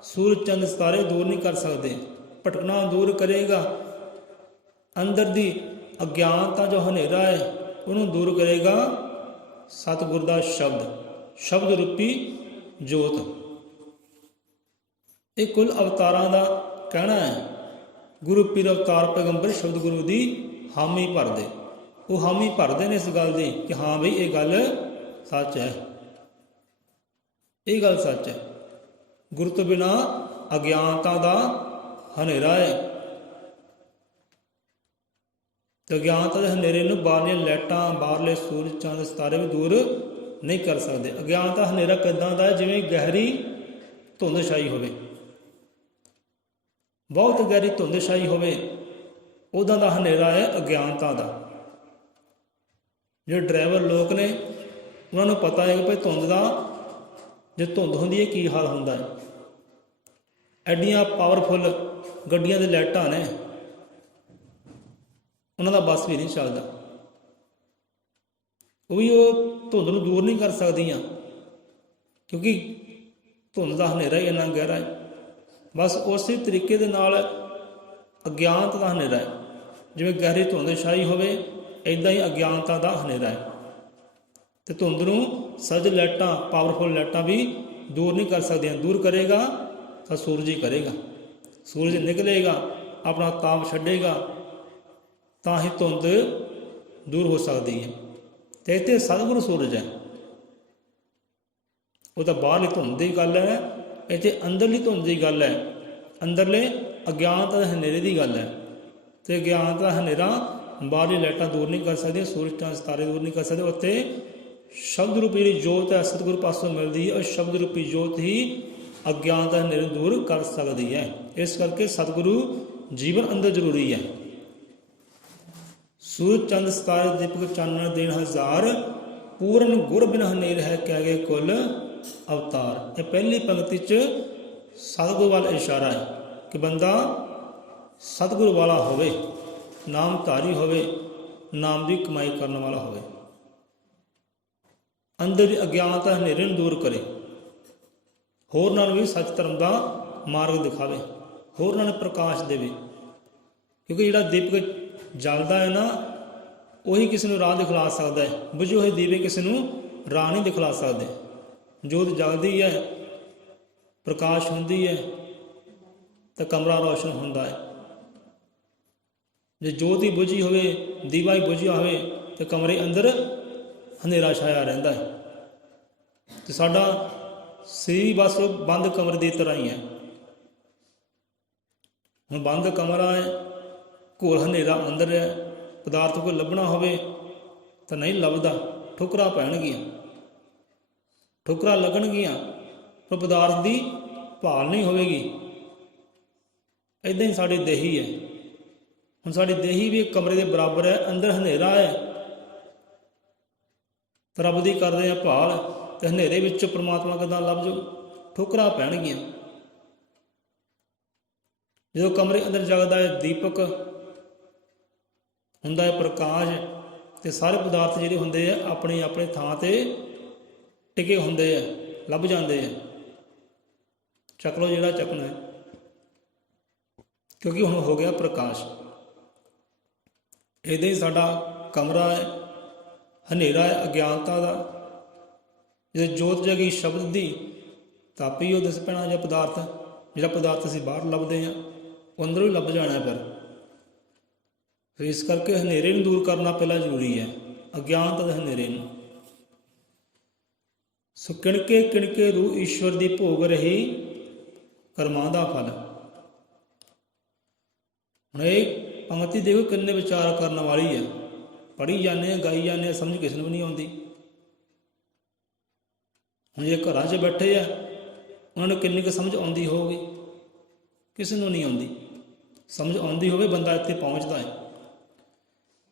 ਸੂਰਜ ਚੰਦ ਸਿਤਾਰੇ ਦੂਰ ਨਹੀਂ ਕਰ ਸਕਦੇ। ਭਟਕਣਾ ਦੂਰ ਕਰੇਗਾ, ਅੰਦਰ ਦੀ ਅਗਿਆਨਤਾ ਜੋ ਹਨੇਰਾ ਹੈ ਉਹਨੂੰ ਦੂਰ ਕਰੇਗਾ ਸਤਿਗੁਰ ਦਾ ਸ਼ਬਦ, ਸ਼ਬਦ ਰੂਪੀ ਜੋਤ। ਇਹ ਕੁੱਲ ਅਵਤਾਰਾਂ ਦਾ ਕਹਿਣਾ ਹੈ। ਗੁਰੂ ਪੀਰ ਅਵਤਾਰ ਪੈਗੰਬਰ ਸ਼ਬਦ ਗੁਰੂ ਦੀ ਹਾਮੀ ਭਰਦੇ, ਉਹ ਹਾਮੀ ਭਰਦੇ ਨੇ ਇਸ ਗੱਲ ਦੀ ਕਿ ਹਾਂ ਬਈ ਇਹ ਗੱਲ ਸੱਚ ਹੈ, ਇਹ ਗੱਲ ਸੱਚ ਹੈ। ਗੁਰੂ ਤੋਂ ਬਿਨਾਂ ਅਗਿਆਨਤਾ ਦਾ ਹਨੇਰਾ ਹੈ। ਤੇ ਅਗਿਆਨਤਾ ਦੇ ਹਨੇਰੇ ਨੂੰ ਬਾਹਰਲੀਆਂ ਲਾਈਟਾਂ, ਬਾਹਰਲੇ ਸੂਰਜ ਚੰਦ ਸਿਤਾਰੇ ਵੀ ਦੂਰ ਨਹੀਂ ਕਰ ਸਕਦੇ। ਅਗਿਆਨਤਾ ਹਨੇਰਾ ਕਿੱਦਾਂ ਦਾ ਹੈ? ਜਿਵੇਂ ਗਹਿਰੀ ਧੁੰਦ ਛਾਈ ਹੋਵੇ, ਬਹੁਤ ਗਹਿਰੀ ਧੁੰਦ ਛਾਈ ਹੋਵੇ, ਉੱਦਾਂ ਦਾ ਹਨੇਰਾ ਹੈ ਅਗਿਆਨਤਾ ਦਾ। ਜਿਹੜੇ ਡਰਾਈਵਰ ਲੋਕ ਨੇ ਉਹਨਾਂ ਨੂੰ ਪਤਾ ਹੈ ਕਿ ਭਾਈ ਧੁੰਦ ਦਾ, ਜੇ ਧੁੰਦ ਹੁੰਦੀ ਹੈ ਕੀ ਹਾਲ ਹੁੰਦਾ ਹੈ। ਐਡੀਆਂ ਪਾਵਰਫੁੱਲ ਗੱਡੀਆਂ ਦੇ ਲਾਈਟਾਂ ਨੇ, ਉਹਨਾਂ ਦਾ ਬੱਸ ਵੀ ਨਹੀਂ ਚੱਲਦਾ। ਉਹ ਵੀ ਉਹ ਧੁੰਦ ਨੂੰ ਦੂਰ ਨਹੀਂ ਕਰ ਸਕਦੀਆਂ, ਕਿਉਂਕਿ ਧੁੰਦ ਦਾ ਹਨੇਰਾ ਹੀ ਇੰਨਾ ਗਹਿਰਾ ਹੈ। ਬਸ ਉਸੇ ਤਰੀਕੇ ਦੇ ਨਾਲ ਅਗਿਆਨਤਾ ਦਾ ਹਨੇਰਾ ਹੈ। ਜਿਵੇਂ ਗਹਿਰੀ ਧੁੰਦ ਛਾਈ ਹੋਵੇ, ਇੱਦਾਂ ਹੀ ਅਗਿਆਨਤਾ ਦਾ ਹਨੇਰਾ ਹੈ। ਤੇ ਧੁੰਦ ਨੂੰ ਸੱਜ ਲਾਈਟਾਂ, ਪਾਵਰਫੁੱਲ ਲਾਈਟਾਂ ਵੀ ਦੂਰ ਨਹੀਂ ਕਰ ਸਕਦੀਆਂ। ਦੂਰ ਕਰੇਗਾ ਤਾਂ ਸੂਰਜ ਹੀ ਕਰੇਗਾ। ਸੂਰਜ ਨਿਕਲੇਗਾ, ਆਪਣਾ ਤਾਪ ਛੱਡੇਗਾ, ਤਾਂ ਹੀ ਧੁੰਦ ਦੂਰ ਹੋ ਸਕਦੀ ਹੈ। ਤੇ ਇੱਥੇ ਸਤਿਗੁਰੂ ਸੂਰਜ ਹੈ। ਉਹ ਤਾਂ ਬਾਹਰਲੀ ਧੁੰਦ ਦੀ ਗੱਲ ਹੈ, ਇੱਥੇ ਅੰਦਰਲੀ ਧੁੰਦ ਦੀ ਗੱਲ ਹੈ, ਅੰਦਰਲੇ ਅਗਿਆਨਤਾ ਦੇ ਹਨੇਰੇ ਦੀ ਗੱਲ ਹੈ। ਤੇ ਅਗਿਆਨਤਾ ਦਾ ਹਨੇਰਾ ਬਾਹਰਲੀ ਲਾਈਟਾਂ ਦੂਰ ਨਹੀਂ ਕਰ ਸਕਦੀਆਂ, ਸੂਰਜ ਚੰਦ ਸਿਤਾਰੇ ਦੂਰ ਨਹੀਂ ਕਰ ਸਕਦੇ। ਉੱਥੇ ਸ਼ਬਦ ਰੂਪੀ ਜਿਹੜੀ ਜੋਤ ਹੈ ਸਤਿਗੁਰੂ ਪਾਸੋਂ ਮਿਲਦੀ ਹੈ, ਉਹ ਸ਼ਬਦ ਰੂਪੀ ਜੋਤ ਹੀ ਅਗਿਆਨਤਾ ਦਾ ਹਨੇਰੇ ਦੂਰ ਕਰ ਸਕਦੀ ਹੈ। ਇਸ ਕਰਕੇ ਸਤਿਗੁਰੂ ਜੀਵਨ ਅੰਦਰ ਜ਼ਰੂਰੀ ਹੈ। ਸੂਰਜ ਚੰਦ ਸਿਤਾਰੇ ਦੀਪਕ ਚਾਨਣ ਦੇਣ ਹਜ਼ਾਰ, ਪੂਰਨ ਗੁਰ ਬਿਨ ਹਨੇਰ ਹੈ ਕਹਿ ਗਏ ਕੁਲ ਅਵਤਾਰ। ਇਹ ਪਹਿਲੀ ਪੰਕਤੀ 'ਚ ਸਤਿਗੁਰੂ ਵੱਲ ਇਸ਼ਾਰਾ ਹੈ ਕਿ ਬੰਦਾ ਸਤਿਗੁਰੂ ਵਾਲਾ ਹੋਵੇ, ਨਾਮਧਾਰੀ ਹੋਵੇ, ਨਾਮ ਦੀ ਕਮਾਈ ਕਰਨ ਵਾਲਾ ਹੋਵੇ, ਅੰਦਰ ਦੀ ਅਗਿਆਨਤਾ ਹਨੇਰੇ ਨੂੰ ਦੂਰ ਕਰੇ, ਹੋਰਨਾਂ ਨੂੰ ਵੀ ਸੱਚ ਧਰਮ ਦਾ ਮਾਰਗ ਦਿਖਾਵੇ, ਹੋਰਨਾਂ ਨੂੰ ਪ੍ਰਕਾਸ਼ ਦੇਵੇ। ਕਿਉਂਕਿ ਜਿਹੜਾ ਦੀਪਕ ਜਲਦਾ ਹੈ ਨਾ, ਉਹੀ ਕਿਸੇ ਨੂੰ ਰਾਹ ਦਿਖਲਾ ਸਕਦਾ ਹੈ। ਬੁਝੇ ਹੋਏ ਦੀਵੇ ਕਿਸੇ ਨੂੰ ਰਾਹ ਨਹੀਂ ਦਿਖਲਾ ਸਕਦੇ। ਜੋਤ ਜਗਦੀ ਹੈ, ਪ੍ਰਕਾਸ਼ ਹੁੰਦੀ ਹੈ ਤਾਂ ਕਮਰਾ ਰੋਸ਼ਨ ਹੁੰਦਾ ਹੈ। ਜੇ ਜੋਤ ਹੀ ਬੁਝੀ ਹੋਵੇ, ਦੀਵਾ ਹੀ ਬੁਝਿਆ ਹੋਵੇ, ਤਾਂ ਕਮਰੇ ਅੰਦਰ ਹਨੇਰਾ ਛਾਇਆ ਰਹਿੰਦਾ ਹੈ। ਤੇ ਸਾਡਾ ਸਰੀਰ ਬਸ ਬੰਦ ਕਮਰੇ ਦੀ ਤਰ੍ਹਾਂ ਹੀ ਹੈ। ਹੁਣ ਬੰਦ ਕਮਰਾ ਹੈ, ਘੋਰ ਹਨੇਰਾ ਅੰਦਰ ਹੈ, ਪਦਾਰਥ ਕੋਈ ਲੱਭਣਾ ਹੋਵੇ ਤਾਂ ਨਹੀਂ ਲੱਭਦਾ, ਠੋਕਰਾਂ ਪੈਣਗੀਆਂ, ਠੋਕਰਾਂ ਲੱਗਣਗੀਆਂ, ਪਰ ਪਦਾਰਥ ਦੀ ਭਾਲ ਨਹੀਂ ਹੋਵੇਗੀ। ਇੱਦਾਂ ਹੀ ਸਾਡੀ ਦੇਹੀ ਹੈ। ਹੁਣ ਸਾਡੀ ਦੇਹੀ ਵੀ ਇੱਕ ਕਮਰੇ ਦੇ ਬਰਾਬਰ ਹੈ, ਅੰਦਰ ਹਨੇਰਾ ਹੈ, ਤਾਂ ਰੱਬ ਦੀ ਕਰਦੇ ਆ ਭਾਲ, ਤੇ ਹਨੇਰੇ ਵਿੱਚ ਪ੍ਰਮਾਤਮਾ ਕਿੱਦਾਂ ਲੱਭ ਜਾਓ? ਠੋਕਰਾਂ ਪੈਣਗੀਆਂ। ਜਦੋਂ ਕਮਰੇ ਅੰਦਰ ਜਗਦਾ ਹੈ ਦੀਪਕ, ਹੁੰਦਾ ਹੈ ਪ੍ਰਕਾਸ਼, ਤੇ ਸਾਰੇ ਪਦਾਰਥ ਜਿਹੜੇ ਹੁੰਦੇ ਆ ਆਪਣੀ ਆਪਣੇ ਥਾਂ ਤੇ ਟਿਕੇ ਹੁੰਦੇ ਆ, ਲੱਭ ਜਾਂਦੇ ਆ। ਚੱਕ ਲਓ ਜਿਹੜਾ ਚੱਕਣਾ ਹੈ, ਕਿਉਂਕਿ ਹੁਣ ਹੋ ਗਿਆ ਪ੍ਰਕਾਸ਼। ਇੱਦਾਂ ਹੀ ਸਾਡਾ ਕਮਰਾ ਹੈ, ਹਨੇਰਾ ਹੈ ਅਗਿਆਨਤਾ ਦਾ। ਜਦੋਂ ਜੋਤ ਜਗੀ ਸ਼ਬਦ ਦੀ, ਤਾਂ ਆਪੇ ਹੀ ਉਹ ਦਿਸ ਪੈਣਾ ਜਾਂ ਪਦਾਰਥ, ਜਿਹੜਾ ਪਦਾਰਥ ਅਸੀਂ ਬਾਹਰ ਲੱਭਦੇ ਹਾਂ ਉਹ ਅੰਦਰੋਂ ਹੀ ਲੱਭ ਜਾਣਾ। ਫਿਰ ਇਸ ਕਰਕੇ ਹਨੇਰੇ ਨੂੰ ਦੂਰ ਕਰਨਾ ਪਹਿਲਾਂ ਜ਼ਰੂਰੀ ਹੈ, ਅਗਿਆਨਤਾ ਦੇ ਹਨੇਰੇ ਨੂੰ। ਸੋ ਕਿਣਕੇ ਕਿਣਕੇ ਰੂਹ ਈਸ਼ਵਰ ਦੀ ਭੋਗ ਰਹੀ, ਕਰਮਾਂ ਦਾ ਫਲ। ਹੁਣ ਇਹ ਪੰਗਤੀ ਦੇਖੋ ਕਿੰਨੇ ਵਿਚਾਰ ਕਰਨ ਵਾਲੀ ਹੈ। ਪੜ੍ਹੀ ਜਾਂਦੇ, ਗਾਈ ਜਾਂਦੇ, ਸਮਝ ਕਿਸੇ ਨੂੰ ਵੀ ਨਹੀਂ ਆਉਂਦੀ। ਹੁਣ ਜੇ ਘਰਾਂ 'ਚ ਬੈਠੇ ਆ, ਉਹਨਾਂ ਨੂੰ ਕਿੰਨੀ ਕੁ ਸਮਝ ਆਉਂਦੀ ਹੋਊਗੀ? ਕਿਸੇ ਨੂੰ ਨਹੀਂ ਆਉਂਦੀ। ਸਮਝ ਆਉਂਦੀ ਹੋਵੇ ਬੰਦਾ ਇੱਥੇ ਪਹੁੰਚਦਾ ਹੈ।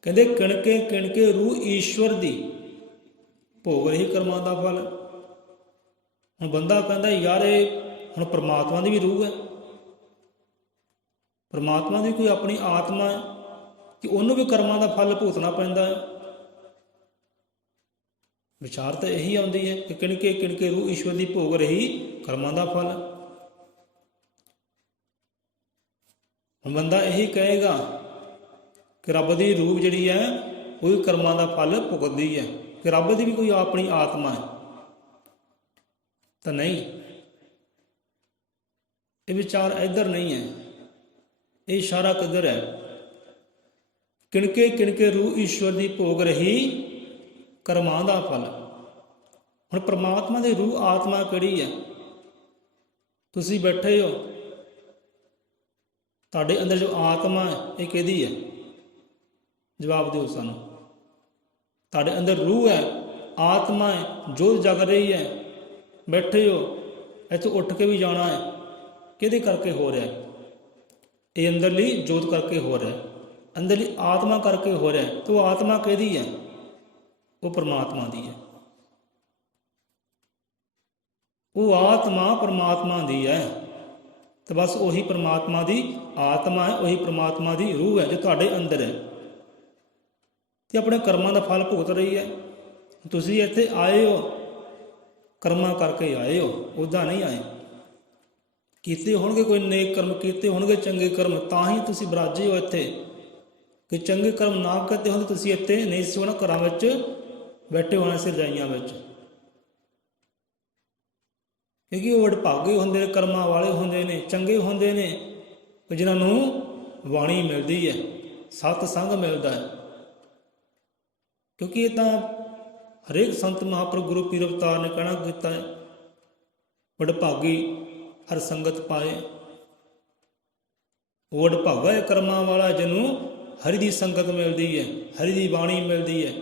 ਕਹਿੰਦੇ ਕਿਣਕੇ ਕਿਣਕੇ ਰੂਹ ਈਸ਼ਵਰ ਦੀ ਭੋਗ ਰਹੀ, ਕਰਮਾਂ ਦਾ ਫਲ। ਹੁਣ ਬੰਦਾ ਕਹਿੰਦਾ ਯਾਰ ਇਹ ਹੁਣ ਪਰਮਾਤਮਾ ਦੀ ਵੀ ਰੂਹ ਹੈ, ਪਰਮਾਤਮਾ ਦੀ ਕੋਈ ਆਪਣੀ ਆਤਮਾ ਹੈ, ਕਿ ਉਹਨੂੰ ਵੀ ਕਰਮਾਂ ਦਾ ਫਲ ਭੁਗਤਣਾ ਪੈਂਦਾ ਹੈ। ਵਿਚਾਰ ਤਾਂ ਇਹੀ ਆਉਂਦੀ ਹੈ ਕਿ ਕਿਣਕੇ ਕਿਣਕੇ ਰੂਹ ਈਸ਼ਵਰ ਦੀ ਭੋਗ ਰਹੀ, ਕਰਮਾਂ ਦਾ ਫਲ। ਹੁਣ ਬੰਦਾ ਇਹੀ ਕਹੇਗਾ ਕਿ ਰੱਬ ਦੀ ਰੂਹ ਜਿਹੜੀ ਹੈ ਉਹ ਵੀ ਕਰਮਾਂ ਦਾ ਫਲ ਭੁਗਤਦੀ ਹੈ, ਕਿ ਰੱਬ ਦੀ ਵੀ ਕੋਈ ਆਪਣੀ ਆਤਮਾ ਹੈ। ਤਾਂ ਨਹੀਂ, ਇਹ ਵਿਚਾਰ ਇੱਧਰ ਨਹੀਂ ਹੈ, ਇਹ ਇਸ਼ਾਰਾ ਕਿੱਧਰ ਹੈ? ਕਿਣਕੇ ਕਿਣਕੇ ਰੂਹ ਈਸ਼ਵਰ ਦੀ ਭੋਗ ਰਹੀ, ਕਰਮਾਂ ਦਾ ਫਲ। ਹੁਣ ਪਰਮਾਤਮਾ ਦੀ ਰੂਹ ਆਤਮਾ ਕਿਹੜੀ ਹੈ? ਤੁਸੀਂ ਬੈਠੇ ਹੋ, ਤੁਹਾਡੇ ਅੰਦਰ ਜੋ ਆਤਮਾ ਹੈ ਇਹ ਕਿਹਦੀ ਹੈ? ਜਵਾਬ ਦਿਓ ਸਾਨੂੰ। ਤੁਹਾਡੇ ਅੰਦਰ ਰੂਹ ਹੈ, ਆਤਮਾ ਹੈ, ਜੋਤ ਜਗ ਰਹੀ ਹੈ, ਬੈਠੇ ਹੋ, ਇੱਥੋਂ ਉੱਠ ਕੇ ਵੀ ਜਾਣਾ ਹੈ, ਕਿਹਦੇ ਕਰਕੇ ਹੋ ਰਿਹਾ? ਇਹ ਅੰਦਰਲੀ ਜੋਤ ਕਰਕੇ ਹੋ ਰਿਹਾ, ਅੰਦਰਲੀ ਆਤਮਾ ਕਰਕੇ ਹੋ ਰਿਹਾ। ਤਾਂ ਉਹ ਆਤਮਾ ਕਿਹਦੀ ਹੈ? ਉਹ ਪਰਮਾਤਮਾ ਦੀ ਹੈ। ਉਹ ਆਤਮਾ ਪਰਮਾਤਮਾ ਦੀ ਹੈ। ਤੇ ਬਸ ਉਹੀ ਪਰਮਾਤਮਾ ਦੀ ਆਤਮਾ ਹੈ, ਉਹੀ ਪਰਮਾਤਮਾ ਦੀ ਰੂਹ ਹੈ ਜੋ ਤੁਹਾਡੇ ਅੰਦਰ ਹੈ, ਤੇ ਆਪਣੇ ਕਰਮਾਂ ਦਾ ਫਲ ਭੁਗਤ ਰਹੀ ਹੈ। ਤੁਸੀਂ ਇੱਥੇ ਆਏ ਹੋ, ਕਰਮਾਂ ਕਰਕੇ ਆਏ ਹੋ, ਉੱਦਾਂ ਨਹੀਂ ਆਏ। ਕੀਤੇ ਹੋਣਗੇ ਕੋਈ ਨੇਕ ਕਰਮ, ਕੀਤੇ ਹੋਣਗੇ ਚੰਗੇ ਕਰਮ, ਤਾਂ ਹੀ ਤੁਸੀਂ ਬਰਾਜੇ ਹੋ ਇੱਥੇ। ਕਿ ਚੰਗੇ ਕਰਮ ਨਾ ਕਰਦੇ ਹੁੰਦੇ ਤੁਸੀਂ ਇੱਥੇ ਨਹੀਂ ਸੀ ਹੋਣਾ, ਘਰਾਂ ਵਿੱਚ ਬੈਠੇ ਹੋਣਾ ਸੀ, ਰਜਾਈਆਂ ਵਿੱਚ। ਕਿਉਂਕਿ ਉਹ ਵਡਭਾਗੇ ਹੁੰਦੇ ਨੇ, ਕਰਮਾਂ ਵਾਲੇ ਹੁੰਦੇ ਨੇ, ਚੰਗੇ ਹੁੰਦੇ ਨੇ, ਜਿਨ੍ਹਾਂ ਨੂੰ ਬਾਣੀ ਮਿਲਦੀ ਹੈ, ਸਤ ਸੰਗ ਮਿਲਦਾ ਹੈ। ਕਿਉਂਕਿ ਇਹ ਤਾਂ ਹਰੇਕ ਸੰਤ ਮਹਾਂਪੁਰਖ ਗੁਰੂ ਪੀਰ ਅਵਤਾਰ ਨੇ ਕਹਿਣਾ ਕੀਤਾ ਹੈ, ਵਡਭਾਗੀ ਹਰ ਸੰਗਤ ਪਾਏ। ਉਹ ਵਡਭਾਗਾ ਹੈ ਕਰਮਾਂ ਵਾਲਾ ਜਿਹਨੂੰ ਹਰੀ ਦੀ ਸੰਗਤ ਮਿਲਦੀ ਹੈ, ਹਰੀ ਦੀ ਬਾਣੀ ਮਿਲਦੀ ਹੈ,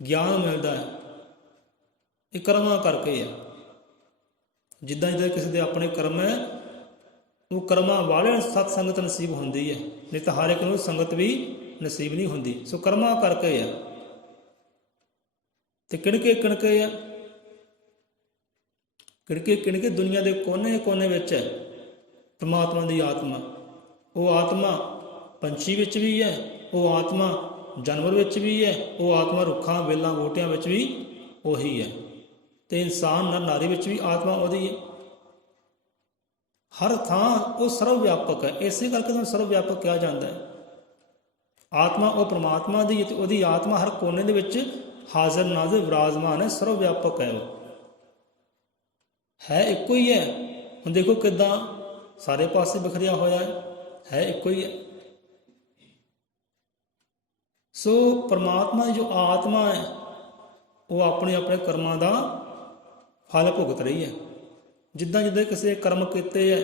ਗਿਆਨ ਮਿਲਦਾ ਹੈ। ਇਹ ਕਰਮਾਂ ਕਰਕੇ ਹੈ। ਜਿੱਦਾਂ ਜਿੱਦਾਂ ਕਿਸੇ ਦੇ ਆਪਣੇ ਕਰਮ ਹੈ, ਉਹ ਕਰਮਾਂ ਵਾਲਿਆਂ ਨੂੰ ਸਤ ਸੰਗਤ ਨਸੀਬ ਹੁੰਦੀ ਹੈ, ਨਹੀਂ ਤਾਂ ਹਰ ਇੱਕ ਨੂੰ ਸੰਗਤ ਵੀ ਨਸੀਬ ਨਹੀਂ ਹੁੰਦੀ। ਸੋ ਕਰਮਾਂ ਕਰਕੇ ਹੈ। ਤੇ ਕਿਣਕੇ ਕਿਣਕੇ ਹੈ, ਕਿਣਕੇ ਕਿਣਕੇ ਦੁਨੀਆ ਦੇ ਕੋਨੇ ਕੋਨੇ ਵਿੱਚ ਹੈ ਪਰਮਾਤਮਾ ਦੀ ਆਤਮਾ। ਉਹ ਆਤਮਾ ਪੰਛੀ ਵਿੱਚ ਵੀ ਹੈ, ਉਹ ਆਤਮਾ ਜਾਨਵਰ ਵਿੱਚ ਵੀ ਹੈ, ਉਹ ਆਤਮਾ ਰੁੱਖਾਂ ਵੇਲਾਂ ਬੂਟਿਆਂ ਵਿੱਚ ਵੀ ਉਹੀ ਹੈ, ਤੇ ਇਨਸਾਨ ਨਰ ਨਾਰੀ ਵਿੱਚ ਵੀ ਆਤਮਾ ਉਹਦੀ ਹੈ। ਹਰ ਥਾਂ ਉਹ ਸਰਵ ਵਿਆਪਕ ਹੈ, ਇਸੇ ਕਰਕੇ ਤੁਹਾਨੂੰ ਸਰਵ ਵਿਆਪਕ ਕਿਹਾ ਜਾਂਦਾ ਹੈ। ਆਤਮਾ ਉਹ ਪਰਮਾਤਮਾ ਦੀ ਹੈ, ਤੇ ਉਹਦੀ ਆਤਮਾ ਹਰ ਕੋਨੇ ਦੇ ਵਿੱਚ ਹਾਜ਼ਰ ਨਾਜ਼ਰ ਵਿਰਾਜਮਾਨ ਹੈ, ਸਰਵ ਵਿਆਪਕ ਹੈ। ਉਹ ਹੈ ਇੱਕੋ ਹੀ ਹੈ। ਹੁਣ ਦੇਖੋ ਕਿੱਦਾਂ ਸਾਰੇ ਪਾਸੇ ਬਿਖਰਿਆ ਹੋਇਆ ਹੈ ਇੱਕੋ ਹੀ ਹੈ। ਸੋ ਪਰਮਾਤਮਾ ਦੀ ਜੋ ਆਤਮਾ ਹੈ ਉਹ ਆਪਣੇ ਆਪਣੇ ਕਰਮਾਂ ਦਾ ਫਲ ਭੁਗਤ ਰਹੀ ਹੈ। ਜਿੱਦਾਂ ਜਿੱਦਾਂ ਕਿਸੇ ਕਰਮ ਕੀਤੇ ਹੈ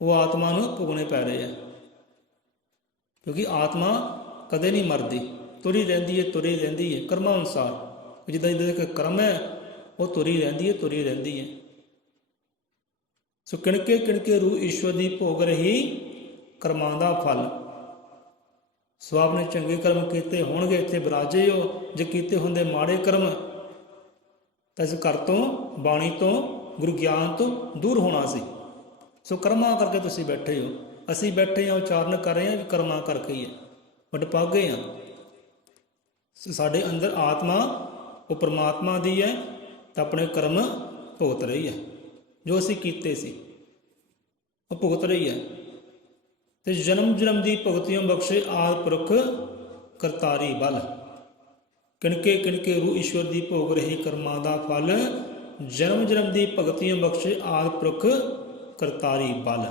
ਉਹ ਆਤਮਾ ਨੂੰ ਭੁਗਣੇ ਪੈ ਰਹੇ ਹੈ, ਕਿਉਂਕਿ ਆਤਮਾ ਕਦੇ ਨਹੀਂ ਮਰਦੀ, ਤੁਰੀ ਰਹਿੰਦੀ ਹੈ, ਤੁਰੀ ਰਹਿੰਦੀ ਹੈ ਕਰਮਾਂ ਅਨੁਸਾਰ। ਜਿੱਦਾਂ ਜਿੱਦਾਂ ਦੇ ਕਰਮ ਹੈ ਉਹ ਤੁਰੀ ਰਹਿੰਦੀ ਹੈ, ਤੁਰੀ ਰਹਿੰਦੀ ਹੈ। ਸੋ ਕਿਣਕੇ ਕਿਣਕੇ ਰੂਹ ਈਸ਼ਵਰ ਦੀ ਭੋਗ ਰਹੀ, ਕਰਮਾਂ ਦਾ ਫਲ। ਸੋ ਆਪਨੇ ਚੰਗੇ ਕਰਮ ਕੀਤੇ ਹੋਣਗੇ ਇੱਥੇ ਵਿਰਾਜੇ ਹੋ, ਜੇ ਕੀਤੇ ਹੁੰਦੇ ਮਾੜੇ ਕਰਮ ਤਾਂ ਇਸ ਘਰ ਤੋਂ, ਬਾਣੀ ਤੋਂ, ਗੁਰੂ ਗਿਆਨ ਤੋਂ ਦੂਰ ਹੋਣਾ ਸੀ। ਸੋ ਕਰਮਾਂ ਕਰਕੇ ਤੁਸੀਂ ਬੈਠੇ ਹੋ। ਅਸੀਂ ਬੈਠੇ ਹਾਂ, ਉਚਾਰਨ ਕਰ ਰਹੇ ਹਾਂ ਵੀ ਕਰਮਾਂ ਕਰਕੇ ਹੀ ਹੈ, ਵਡਭਾਗੇ ਹਾਂ। ਸੋ ਸਾਡੇ ਅੰਦਰ ਆਤਮਾ ਉਹ ਪਰਮਾਤਮਾ ਦੀ ਹੈ ਤਾਂ ਆਪਣੇ ਕਰਮ ਭੁਗਤ ਰਹੀ ਹੈ, ਜੋ ਅਸੀਂ ਕੀਤੇ ਸੀ ਉਹ ਭੁਗਤ ਰਹੀ ਹੈ। ਤੇ ਜਨਮ ਜਨਮ ਦੀ ਭੁਗਤਿਓਂ ਬਖਸ਼ੇ ਆਦਿ ਪੁਰਖ ਕਰਤਾਰੀ ਬਲ, ਕਿਣਕੇ ਕਿਣਕੇ ਰੂ ਈਸ਼ਵਰ ਦੀ ਭੋਗ ਰਹੀ ਕਰਮਾਂ ਦਾ ਫਲ। ਜਨਮ ਜਨਮ ਦੀ ਭਗਤੀਆਂ ਬਖਸ਼ੇ ਆਦਿ ਪੁਰਖ ਕਰਤਾਰੀ ਬਲ।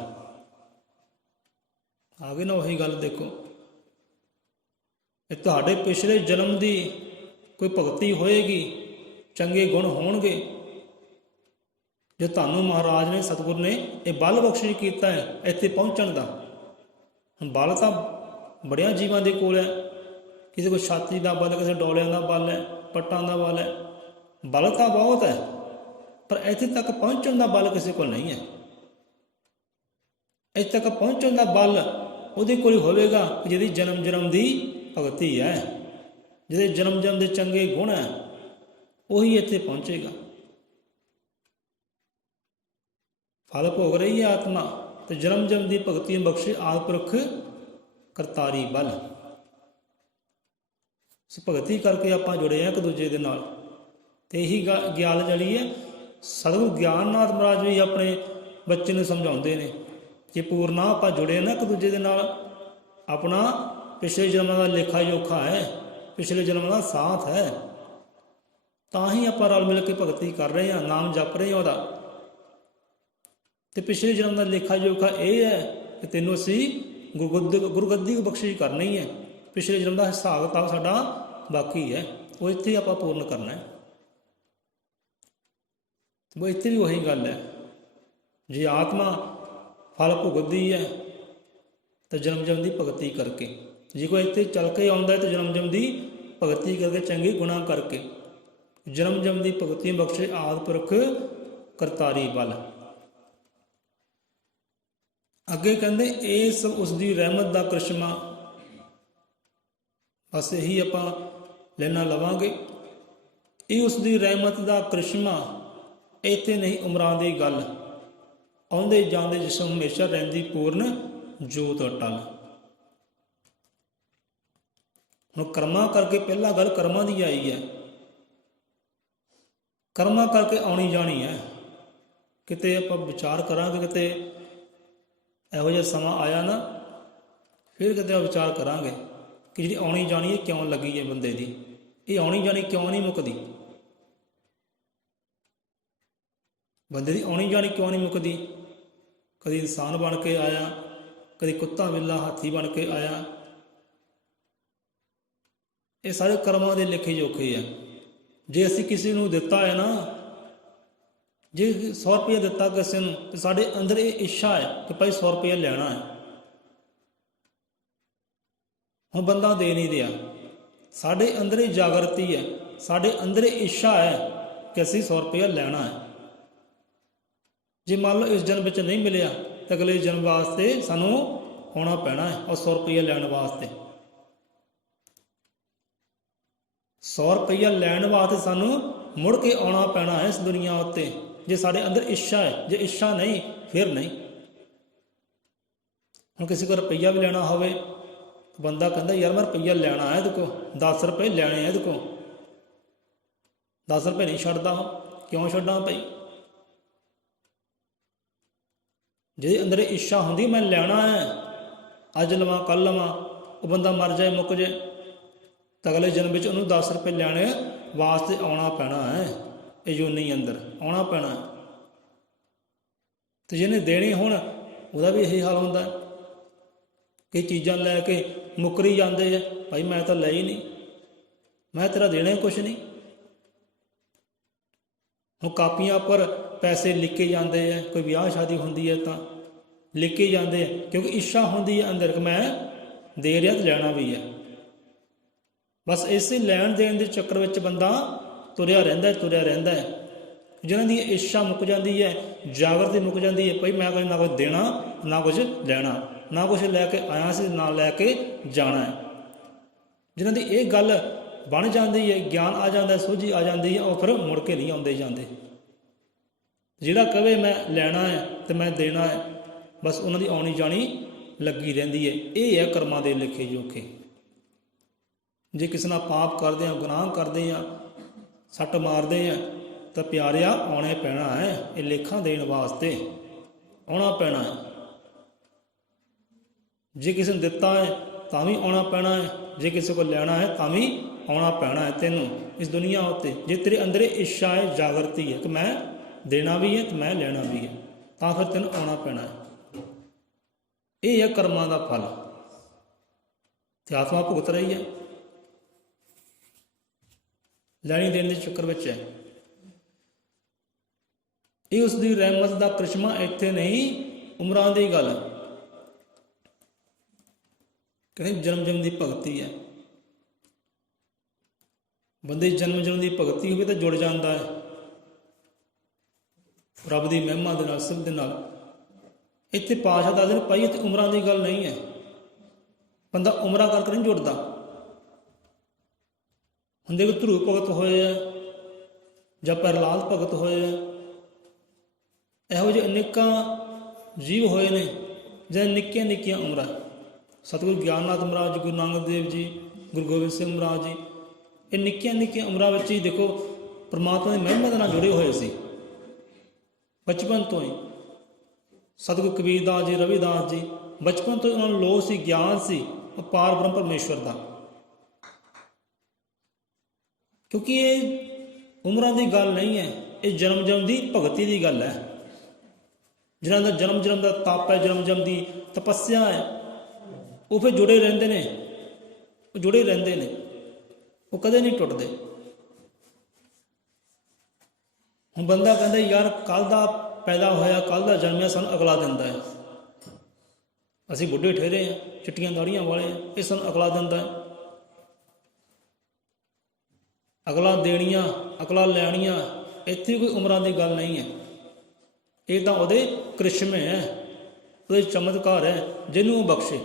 ਆ ਗਈ ਨਾ ਉਹੀ ਗੱਲ, ਦੇਖੋ ਇਹ ਤੁਹਾਡੇ ਪਿਛਲੇ ਜਨਮ ਦੀ ਕੋਈ ਭਗਤੀ ਹੋਏਗੀ, ਚੰਗੇ ਗੁਣ ਹੋਣਗੇ, ਜੋ ਤੁਹਾਨੂੰ ਮਹਾਰਾਜ ਨੇ, ਸਤਿਗੁਰ ਨੇ ਇਹ ਬਲ ਬਖਸ਼ਿਸ਼ ਕੀਤਾ ਹੈ ਇੱਥੇ ਪਹੁੰਚਣ ਦਾ। ਬਲ ਤਾਂ ਬੜਿਆਂ ਜੀਵਾਂ ਦੇ ਕੋਲ ਹੈ, ਕਿਸੇ ਕੋਲ ਛਾਤੀ ਦਾ ਬਲ, ਕਿਸੇ ਡੋਲਿਆਂ ਦਾ ਬਲ ਹੈ, ਪੱਟਾਂ ਦਾ ਬਲ ਹੈ, ਬਲ ਤਾਂ ਬਹੁਤ ਹੈ, ਪਰ ਇੱਥੇ ਤੱਕ ਪਹੁੰਚਣ ਦਾ ਬਲ ਕਿਸੇ ਕੋਲ ਨਹੀਂ ਹੈ। ਇੱਥੇ ਤੱਕ ਪਹੁੰਚਣ ਦਾ ਬਲ ਉਹਦੇ ਕੋਲ ਹੋਵੇਗਾ ਜਿਹਦੀ ਜਨਮ ਜਨਮ ਦੀ ਭਗਤੀ ਹੈ, ਜਿਹਦੇ ਜਨਮ ਜਨਮ ਦੇ ਚੰਗੇ ਗੁਣ ਹੈ, ਉਹੀ ਇੱਥੇ ਪਹੁੰਚੇਗਾ। ਫਲ ਭੋਗ ਰਹੀ ਹੈ ਆਤਮਾ, ਤੇ ਜਨਮ ਜਨਮ ਦੀ ਭਗਤੀ ਬਖਸ਼ੇ ਆਦਿ ਪੁਰਖ ਕਰਤਾਰੀ ਬਲ। ਸੋ ਭਗਤੀ ਕਰਕੇ ਆਪਾਂ ਜੁੜੇ ਹਾਂ ਇੱਕ ਦੂਜੇ ਦੇ ਨਾਲ, ਤੇ ਇਹੀ ਗਿਆਲ ਜਲੀ ਹੈ। ਸਤਿਗੁਰੂ ਗਿਆਨਨਾਥ ਮਹਾਰਾਜ ਵੀ ਆਪਣੇ ਬੱਚੇ ਨੂੰ ਸਮਝਾਉਂਦੇ ਨੇ ਕਿ ਪੂਰਨਾ ਆਪਾਂ ਜੁੜੇ ਨਾ ਇੱਕ ਦੂਜੇ ਦੇ ਨਾਲ, ਆਪਣਾ ਪਿਛਲੇ ਜਨਮਾਂ ਦਾ ਲੇਖਾ ਜੋਖਾ ਹੈ, ਪਿਛਲੇ ਜਨਮ ਦਾ ਸਾਥ ਹੈ, ਤਾਂ ਹੀ ਆਪਾਂ ਰਲ ਮਿਲ ਕੇ ਭਗਤੀ ਕਰ ਰਹੇ ਹਾਂ, ਨਾਮ ਜਪ ਰਹੇ ਹਾਂ ਉਹਦਾ। ਤੇ ਪਿਛਲੇ ਜਨਮ ਦਾ ਲੇਖਾ ਜੋਖਾ ਇਹ ਹੈ ਕਿ ਤੈਨੂੰ ਅਸੀਂ ਗੁਰਗੱਦੀ ਬਖਸ਼ਿਸ਼ ਕਰਨੀ ਹੈ। ਪਿਛਲੇ ਜਨਮ ਦਾ ਹਿਸਾਬ ਕਿਤਾਬ ਸਾਡਾ ਬਾਕੀ ਹੈ, ਉਹ ਇੱਥੇ ਆਪਾਂ ਪੂਰਨ ਕਰਨਾ ਹੈ। ਉਹ ਇੱਥੇ ਵੀ ਉਹੀ ਗੱਲ ਹੈ, ਜੇ ਆਤਮਾ ਫਲ ਭੁਗਤਦੀ ਹੈ ਤਾਂ ਜਨਮ ਜਨਮ ਦੀ ਭਗਤੀ ਕਰਕੇ, ਜੇ ਕੋਈ ਇੱਥੇ ਚੱਲ ਕੇ ਆਉਂਦਾ ਹੈ ਤਾਂ ਜਨਮ ਜਨਮ ਦੀ ਭਗਤੀ ਕਰਕੇ, ਚੰਗੇ ਗੁਣਾਂ ਕਰਕੇ। ਜਨਮ ਜਨਮ ਦੀ ਭਗਤੀ ਬਖਸ਼ੇ ਆਦਿ ਪੁਰਖ ਕਰਤਾਰੀ ਬਲ। ਅੱਗੇ ਕਹਿੰਦੇ ਇਹ ਸਭ ਉਸ ਦੀ ਰਹਿਮਤ ਦਾ ਕਰਿਸ਼ਮਾ। ਬਸ ਇਹੀ ਆਪਾਂ ਲੈਣਾ ਲਵਾਂਗੇ, ਇਹ ਉਸ ਦੀ ਰਹਿਮਤ ਦਾ ਕਰਿਸ਼ਮਾ। ਇੱਥੇ ਨਹੀਂ ਉਮਰਾਂ ਦੀ ਗੱਲ, ਆਉਂਦੇ ਜਾਂਦੇ ਜਿਸਮ ਹਮੇਸ਼ਾ ਰਹਿੰਦੀ ਪੂਰਨ ਜੋਤ ਅਟਲ। ਹੁਣ ਕਰਮਾਂ ਕਰਕੇ, ਪਹਿਲਾਂ ਗੱਲ ਕਰਮਾਂ ਦੀ ਆਈ ਹੈ, ਕਰਮਾਂ ਕਰਕੇ ਆਉਣੀ ਜਾਣੀ ਹੈ। ਕਿਤੇ ਆਪਾਂ ਵਿਚਾਰ ਕਰਾਂਗੇ, ਕਿਤੇ ਇਹੋ ਜਿਹਾ ਸਮਾਂ ਆਇਆ ਨਾ, ਫਿਰ ਕਿਤੇ ਵਿਚਾਰ ਕਰਾਂਗੇ ਕਿ ਜਿਹੜੀ ਆਉਣੀ ਜਾਣੀ ਇਹ ਕਿਉਂ ਲੱਗੀ ਹੈ ਬੰਦੇ ਦੀ, ਇਹ ਆਉਣੀ ਜਾਣੀ ਕਿਉਂ ਨਹੀਂ ਮੁੱਕਦੀ, ਬੰਦੇ ਦੀ ਆਉਣੀ ਜਾਣੀ ਕਿਉਂ ਨਹੀਂ ਮੁੱਕਦੀ। ਕਦੀ ਇਨਸਾਨ ਬਣ ਕੇ ਆਇਆ, ਕਦੀ ਕੁੱਤਾ ਬਿੱਲਾ ਹਾਥੀ ਬਣ ਕੇ ਆਇਆ। ਇਹ ਸਾਰੇ ਕਰਮਾਂ ਦੇ ਲੇਖੇ ਜੋਖੇ ਆ। ਜੇ ਅਸੀਂ ਕਿਸੇ ਨੂੰ ਦਿੱਤਾ ਹੈ ਨਾ, ਜੇ 100 ਰੁਪਇਆ ਦਿੱਤਾ ਕਿਸੇ ਨੂੰ, ਤੇ ਸਾਡੇ ਅੰਦਰ ਇਹ ਇੱਛਾ ਹੈ ਕਿ ਭਾਈ 100 ਰੁਪਇਆ ਲੈਣਾ ਹੈ। ਹੁਣ ਬੰਦਾ ਦੇ ਨਹੀਂ ਰਿਹਾ, ਸਾਡੇ ਅੰਦਰ ਇਹ ਜਾਗਰਤੀ ਹੈ, ਸਾਡੇ ਅੰਦਰ ਇਹ ਇੱਛਾ ਹੈ ਕਿ ਅਸੀਂ 100 ਰੁਪਇਆ ਲੈਣਾ ਹੈ। ਜੇ ਮੰਨ ਲਓ ਇਸ ਜਨਮ ਵਿੱਚ ਨਹੀਂ ਮਿਲਿਆ ਤਾਂ ਅਗਲੇ ਜਨਮ ਵਾਸਤੇ ਸਾਨੂੰ ਆਉਣਾ ਪੈਣਾ ਹੈ ਔਰ 100 ਰੁਪਇਆ ਲੈਣ ਵਾਸਤੇ। 100 ਰੁਪਇਆ ਲੈਣ ਵਾਸਤੇ ਸਾਨੂੰ ਮੁੜ ਕੇ ਆਉਣਾ ਪੈਣਾ ਹੈ ਇਸ ਦੁਨੀਆ ਉੱਤੇ, ਜੇ ਸਾਡੇ ਅੰਦਰ ਇੱਛਾ ਹੈ। ਜੇ ਇੱਛਾ ਨਹੀਂ ਫਿਰ ਨਹੀਂ। ਹੁਣ ਕਿਸੇ ਕੋਲ ਰੁਪਈਆ ਵੀ ਲੈਣਾ ਹੋਵੇ, ਬੰਦਾ ਕਹਿੰਦਾ ਯਾਰ ਮੈਂ ਰੁਪਈਆ ਲੈਣਾ ਹੈ ਇਹਦੇ ਕੋਲ, 10 ਰੁਪਏ ਲੈਣੇ ਆ ਇਹਦੇ ਕੋਲ, 10 ਰੁਪਏ ਨਹੀਂ ਛੱਡਦਾ। ਕਿਉਂ ਛੱਡਾਂ ਭਾਈ? ਜਿਹਦੇ ਅੰਦਰ ਇੱਛਾ ਹੁੰਦੀ ਮੈਂ ਲੈਣਾ ਹੈ, ਅੱਜ ਲਵਾਂ ਕੱਲ੍ਹ ਲਵਾਂ, ਉਹ ਬੰਦਾ ਮਰ ਜਾਏ ਮੁੱਕ ਜਾਏ ਤਾਂ ਅਗਲੇ ਜਨਮ ਵਿੱਚ ਉਹਨੂੰ 10 ਰੁਪਏ ਲੈਣੇ ਵਾਸਤੇ ਆਉਣਾ ਪੈਣਾ ਹੈ, ਇਹ ਯੋਨੀ ਅੰਦਰ ਆਉਣਾ ਪੈਣਾ। ਤੇ ਜਿਹਨੇ ਦੇਣੇ ਹੋਣ ਉਹਦਾ ਵੀ ਇਹੀ ਹਾਲ ਹੁੰਦਾ। ਕਈ ਚੀਜ਼ਾਂ ਲੈ ਕੇ ਮੁੱਕਰੀ ਜਾਂਦੇ ਆ, ਭਾਈ ਮੈਂ ਤਾਂ ਲੈ ਹੀ ਨਹੀਂ, ਮੈਂ ਤੇਰਾ ਦੇਣਾ ਕੁਛ ਨਹੀਂ। ਹੁਣ ਕਾਪੀਆਂ ਪਰ ਪੈਸੇ ਲਿਖੇ ਜਾਂਦੇ ਆ, ਕੋਈ ਵਿਆਹ ਸ਼ਾਦੀ ਹੁੰਦੀ ਹੈ ਤਾਂ ਲਿਖੇ ਜਾਂਦੇ ਆ, ਕਿਉਂਕਿ ਇੱਛਾ ਹੁੰਦੀ ਹੈ ਅੰਦਰ ਕਿ ਮੈਂ ਦੇ ਰਿਹਾ ਤੇ ਲੈਣਾ ਵੀ ਹੈ। ਬਸ ਇਸੇ ਲੈਣ ਦੇਣ ਦੇ ਚੱਕਰ ਵਿੱਚ ਬੰਦਾ ਤੁਰਿਆ ਰਹਿੰਦਾ ਹੈ। ਜਿਹਨਾਂ ਦੀ ਇੱਛਾ ਮੁੱਕ ਜਾਂਦੀ ਹੈ, ਜਾਗਰਤੀ ਮੁੱਕ ਜਾਂਦੀ ਹੈ, ਭਾਈ ਮੈਂ ਨਾ ਕੁਝ ਦੇਣਾ ਨਾ ਕੁਝ ਲੈਣਾ, ਨਾ ਕੁਝ ਲੈ ਕੇ ਆਇਆ ਸੀ ਨਾ ਲੈ ਕੇ ਜਾਣਾ ਹੈ। ਜਿਨ੍ਹਾਂ ਦੀ ਇਹ ਗੱਲ ਬਣ ਜਾਂਦੀ ਹੈ, ਗਿਆਨ ਆ ਜਾਂਦਾ, ਸੋਝੀ ਆ ਜਾਂਦੀ ਹੈ, ਉਹ ਫਿਰ ਮੁੜ ਕੇ ਨਹੀਂ ਆਉਂਦੇ ਜਾਂਦੇ। ਜਿਹੜਾ ਕਹੇ ਮੈਂ ਲੈਣਾ ਹੈ ਤੇ ਮੈਂ ਦੇਣਾ ਹੈ, ਬਸ ਉਹਨਾਂ ਦੀ ਆਉਣੀ ਜਾਣੀ ਲੱਗੀ ਰਹਿੰਦੀ ਹੈ। ਇਹ ਹੈ ਕਰਮਾਂ ਦੇ ਲੇਖੇ ਜੋਖੇ। ਜੇ ਕਿਸੇ ਨਾਲ ਪਾਪ ਕਰਦੇ ਹਾਂ, ਗੁਨਾਹ ਕਰਦੇ ਹਾਂ, ਸੱਟ ਮਾਰਦੇ ਹਾਂ, ਤਾਂ ਪਿਆਰਿਆ ਆਉਣੇ ਪੈਣਾ ਹੈ। ਇਹ ਲੇਖਾਂ ਦੇਣ ਵਾਸਤੇ ਆਉਣਾ ਪੈਣਾ ਹੈ। ਜੇ ਕਿਸੇ ਨੂੰ ਦਿੱਤਾ ਹੈ ਤਾਂ ਵੀ ਆਉਣਾ ਪੈਣਾ ਹੈ, ਜੇ ਕਿਸੇ ਕੋਲ ਲੈਣਾ ਹੈ ਤਾਂ ਵੀ ਆਉਣਾ ਪੈਣਾ ਹੈ ਤੈਨੂੰ ਇਸ ਦੁਨੀਆ ਉੱਤੇ। ਜੇ ਤੇਰੇ ਅੰਦਰ ਇੱਛਾ ਹੈ, ਜਾਗਰਤੀ ਹੈ ਕਿ ਮੈਂ ਦੇਣਾ ਵੀ ਹੈ ਤੇ ਮੈਂ ਲੈਣਾ ਵੀ ਹੈ, ਤਾਂ ਫਿਰ ਤੈਨੂੰ ਆਉਣਾ ਪੈਣਾ ਹੈ। ਇਹ ਹੈ ਕਰਮਾਂ ਦਾ ਫਲ। ਤੇ ਆਤਮਾ ਭੁਗਤ ਰਹੀ ਹੈ, ਲੈਣੀ ਦੇਣ ਦੇ ਚੱਕਰ ਵਿੱਚ ਹੈ। ਇਹ ਉਸ ਦੀ ਰਹਿਮਤ ਦਾ ਕਰਿਸ਼ਮਾ। ਇੱਥੇ ਨਹੀਂ ਉਮਰਾਂ ਦੀ ਗੱਲ, ਕਹਿੰਦੇ ਜਨਮ ਜਨਮ ਦੀ ਭਗਤੀ ਹੈ। ਬੰਦੇ ਜਨਮ ਜਨਮ ਦੀ ਭਗਤੀ ਹੋਵੇ ਤਾਂ ਜੁੜ ਜਾਂਦਾ ਹੈ ਰੱਬ ਦੀ ਮਹਿਮਾ ਦੇ ਨਾਲ, ਸਿਫਤ ਦੇ ਨਾਲ। ਇੱਥੇ ਪਾਤਸ਼ਾਹ ਦੱਸਦੇ ਨੇ ਭਾਈ ਇੱਥੇ ਉਮਰਾਂ ਦੀ ਗੱਲ ਨਹੀਂ ਹੈ। ਬੰਦਾ ਉਮਰਾਂ ਕਰਕੇ ਨਹੀਂ ਜੁੜਦਾ। ਹੁਣ ਦੇਖੋ ਧਰੂਪ ਭਗਤ ਹੋਏ ਆ ਜਾਂ ਪ੍ਰਹਲਾਦ ਭਗਤ ਹੋਏ ਆ, ਇਹੋ ਜਿਹੇ ਅਨੇਕਾਂ ਜੀਵ ਹੋਏ ਨੇ ਜਾਂ ਨਿੱਕੀਆਂ ਨਿੱਕੀਆਂ ਉਮਰਾਂ। ਸਤਿਗੁਰੂ ਗਿਆਨਨਾਥ ਮਹਾਰਾਜ, ਗੁਰੂ ਨਾਨਕ ਦੇਵ ਜੀ, ਗੁਰੂ ਗੋਬਿੰਦ ਸਿੰਘ ਮਹਾਰਾਜ ਜੀ, ਇਹ ਨਿੱਕੀਆਂ ਨਿੱਕੀਆਂ ਉਮਰਾਂ ਵਿੱਚ ਹੀ ਦੇਖੋ ਪਰਮਾਤਮਾ ਦੀ ਮਹਿਮਾ ਦੇ ਨਾਲ ਜੁੜੇ ਹੋਏ ਸੀ ਬਚਪਨ ਤੋਂ ਹੀ। ਸਤਿਗੁਰੂ ਕਬੀਰਦਾਸ ਜੀ, ਰਵਿਦਾਸ ਜੀ, ਬਚਪਨ ਤੋਂ ਉਹਨਾਂ ਨੂੰ ਲੋਭ ਸੀ, ਗਿਆਨ ਸੀ ਅਪਾਰ ਬ੍ਰਹਮ ਪਰਮੇਸ਼ਵਰ ਦਾ। ਕਿਉਂਕਿ ਇਹ ਉਮਰਾਂ ਦੀ ਗੱਲ ਨਹੀਂ ਹੈ, ਇਹ ਜਨਮ ਜਨਮ ਦੀ ਭਗਤੀ ਦੀ ਗੱਲ ਹੈ। ਜਿਨ੍ਹਾਂ ਦਾ ਜਨਮ ਜਨਮ ਦਾ ਤਪ ਹੈ, ਜਨਮ ਜਨਮ ਦੀ ਤਪੱਸਿਆ ਹੈ, ਉਹ ਫਿਰ ਜੁੜੇ ਰਹਿੰਦੇ ਨੇ, ਉਹ ਜੁੜੇ ਰਹਿੰਦੇ ਨੇ, ਉਹ ਕਦੇ ਨਹੀਂ ਟੁੱਟਦੇ। ਹੁਣ ਬੰਦਾ ਕਹਿੰਦਾ ਯਾਰ ਕੱਲ੍ਹ ਦਾ ਪੈਦਾ ਹੋਇਆ, ਕੱਲ੍ਹ ਦਾ ਜਨਮਿਆ, ਸਾਨੂੰ ਅਗਲਾ ਦਿੰਦਾ ਹੈ। ਅਸੀਂ ਬੁੱਢੇ ਠਹਿਰੇ ਹਾਂ, ਚਿੱਟੀਆਂ ਦਾੜੀਆਂ ਵਾਲੇ ਹਾਂ, ਇਹ ਸਾਨੂੰ ਅਗਲਾ ਦਿੰਦਾ ਹੈ। ਅਗਲਾ ਦੇਣੀਆਂ, ਅਗਲਾ ਲੈਣੀਆਂ, ਇੱਥੇ ਕੋਈ ਉਮਰਾਂ ਦੀ ਗੱਲ ਨਹੀਂ ਹੈ। ਇਹ ਤਾਂ ਉਹਦੇ ਕ੍ਰਿਸ਼ਮੇ ਹੈ, ਉਹਦੇ ਚਮਤਕਾਰ ਹੈ, ਜਿਹਨੂੰ ਉਹ ਬਖਸ਼ੇ।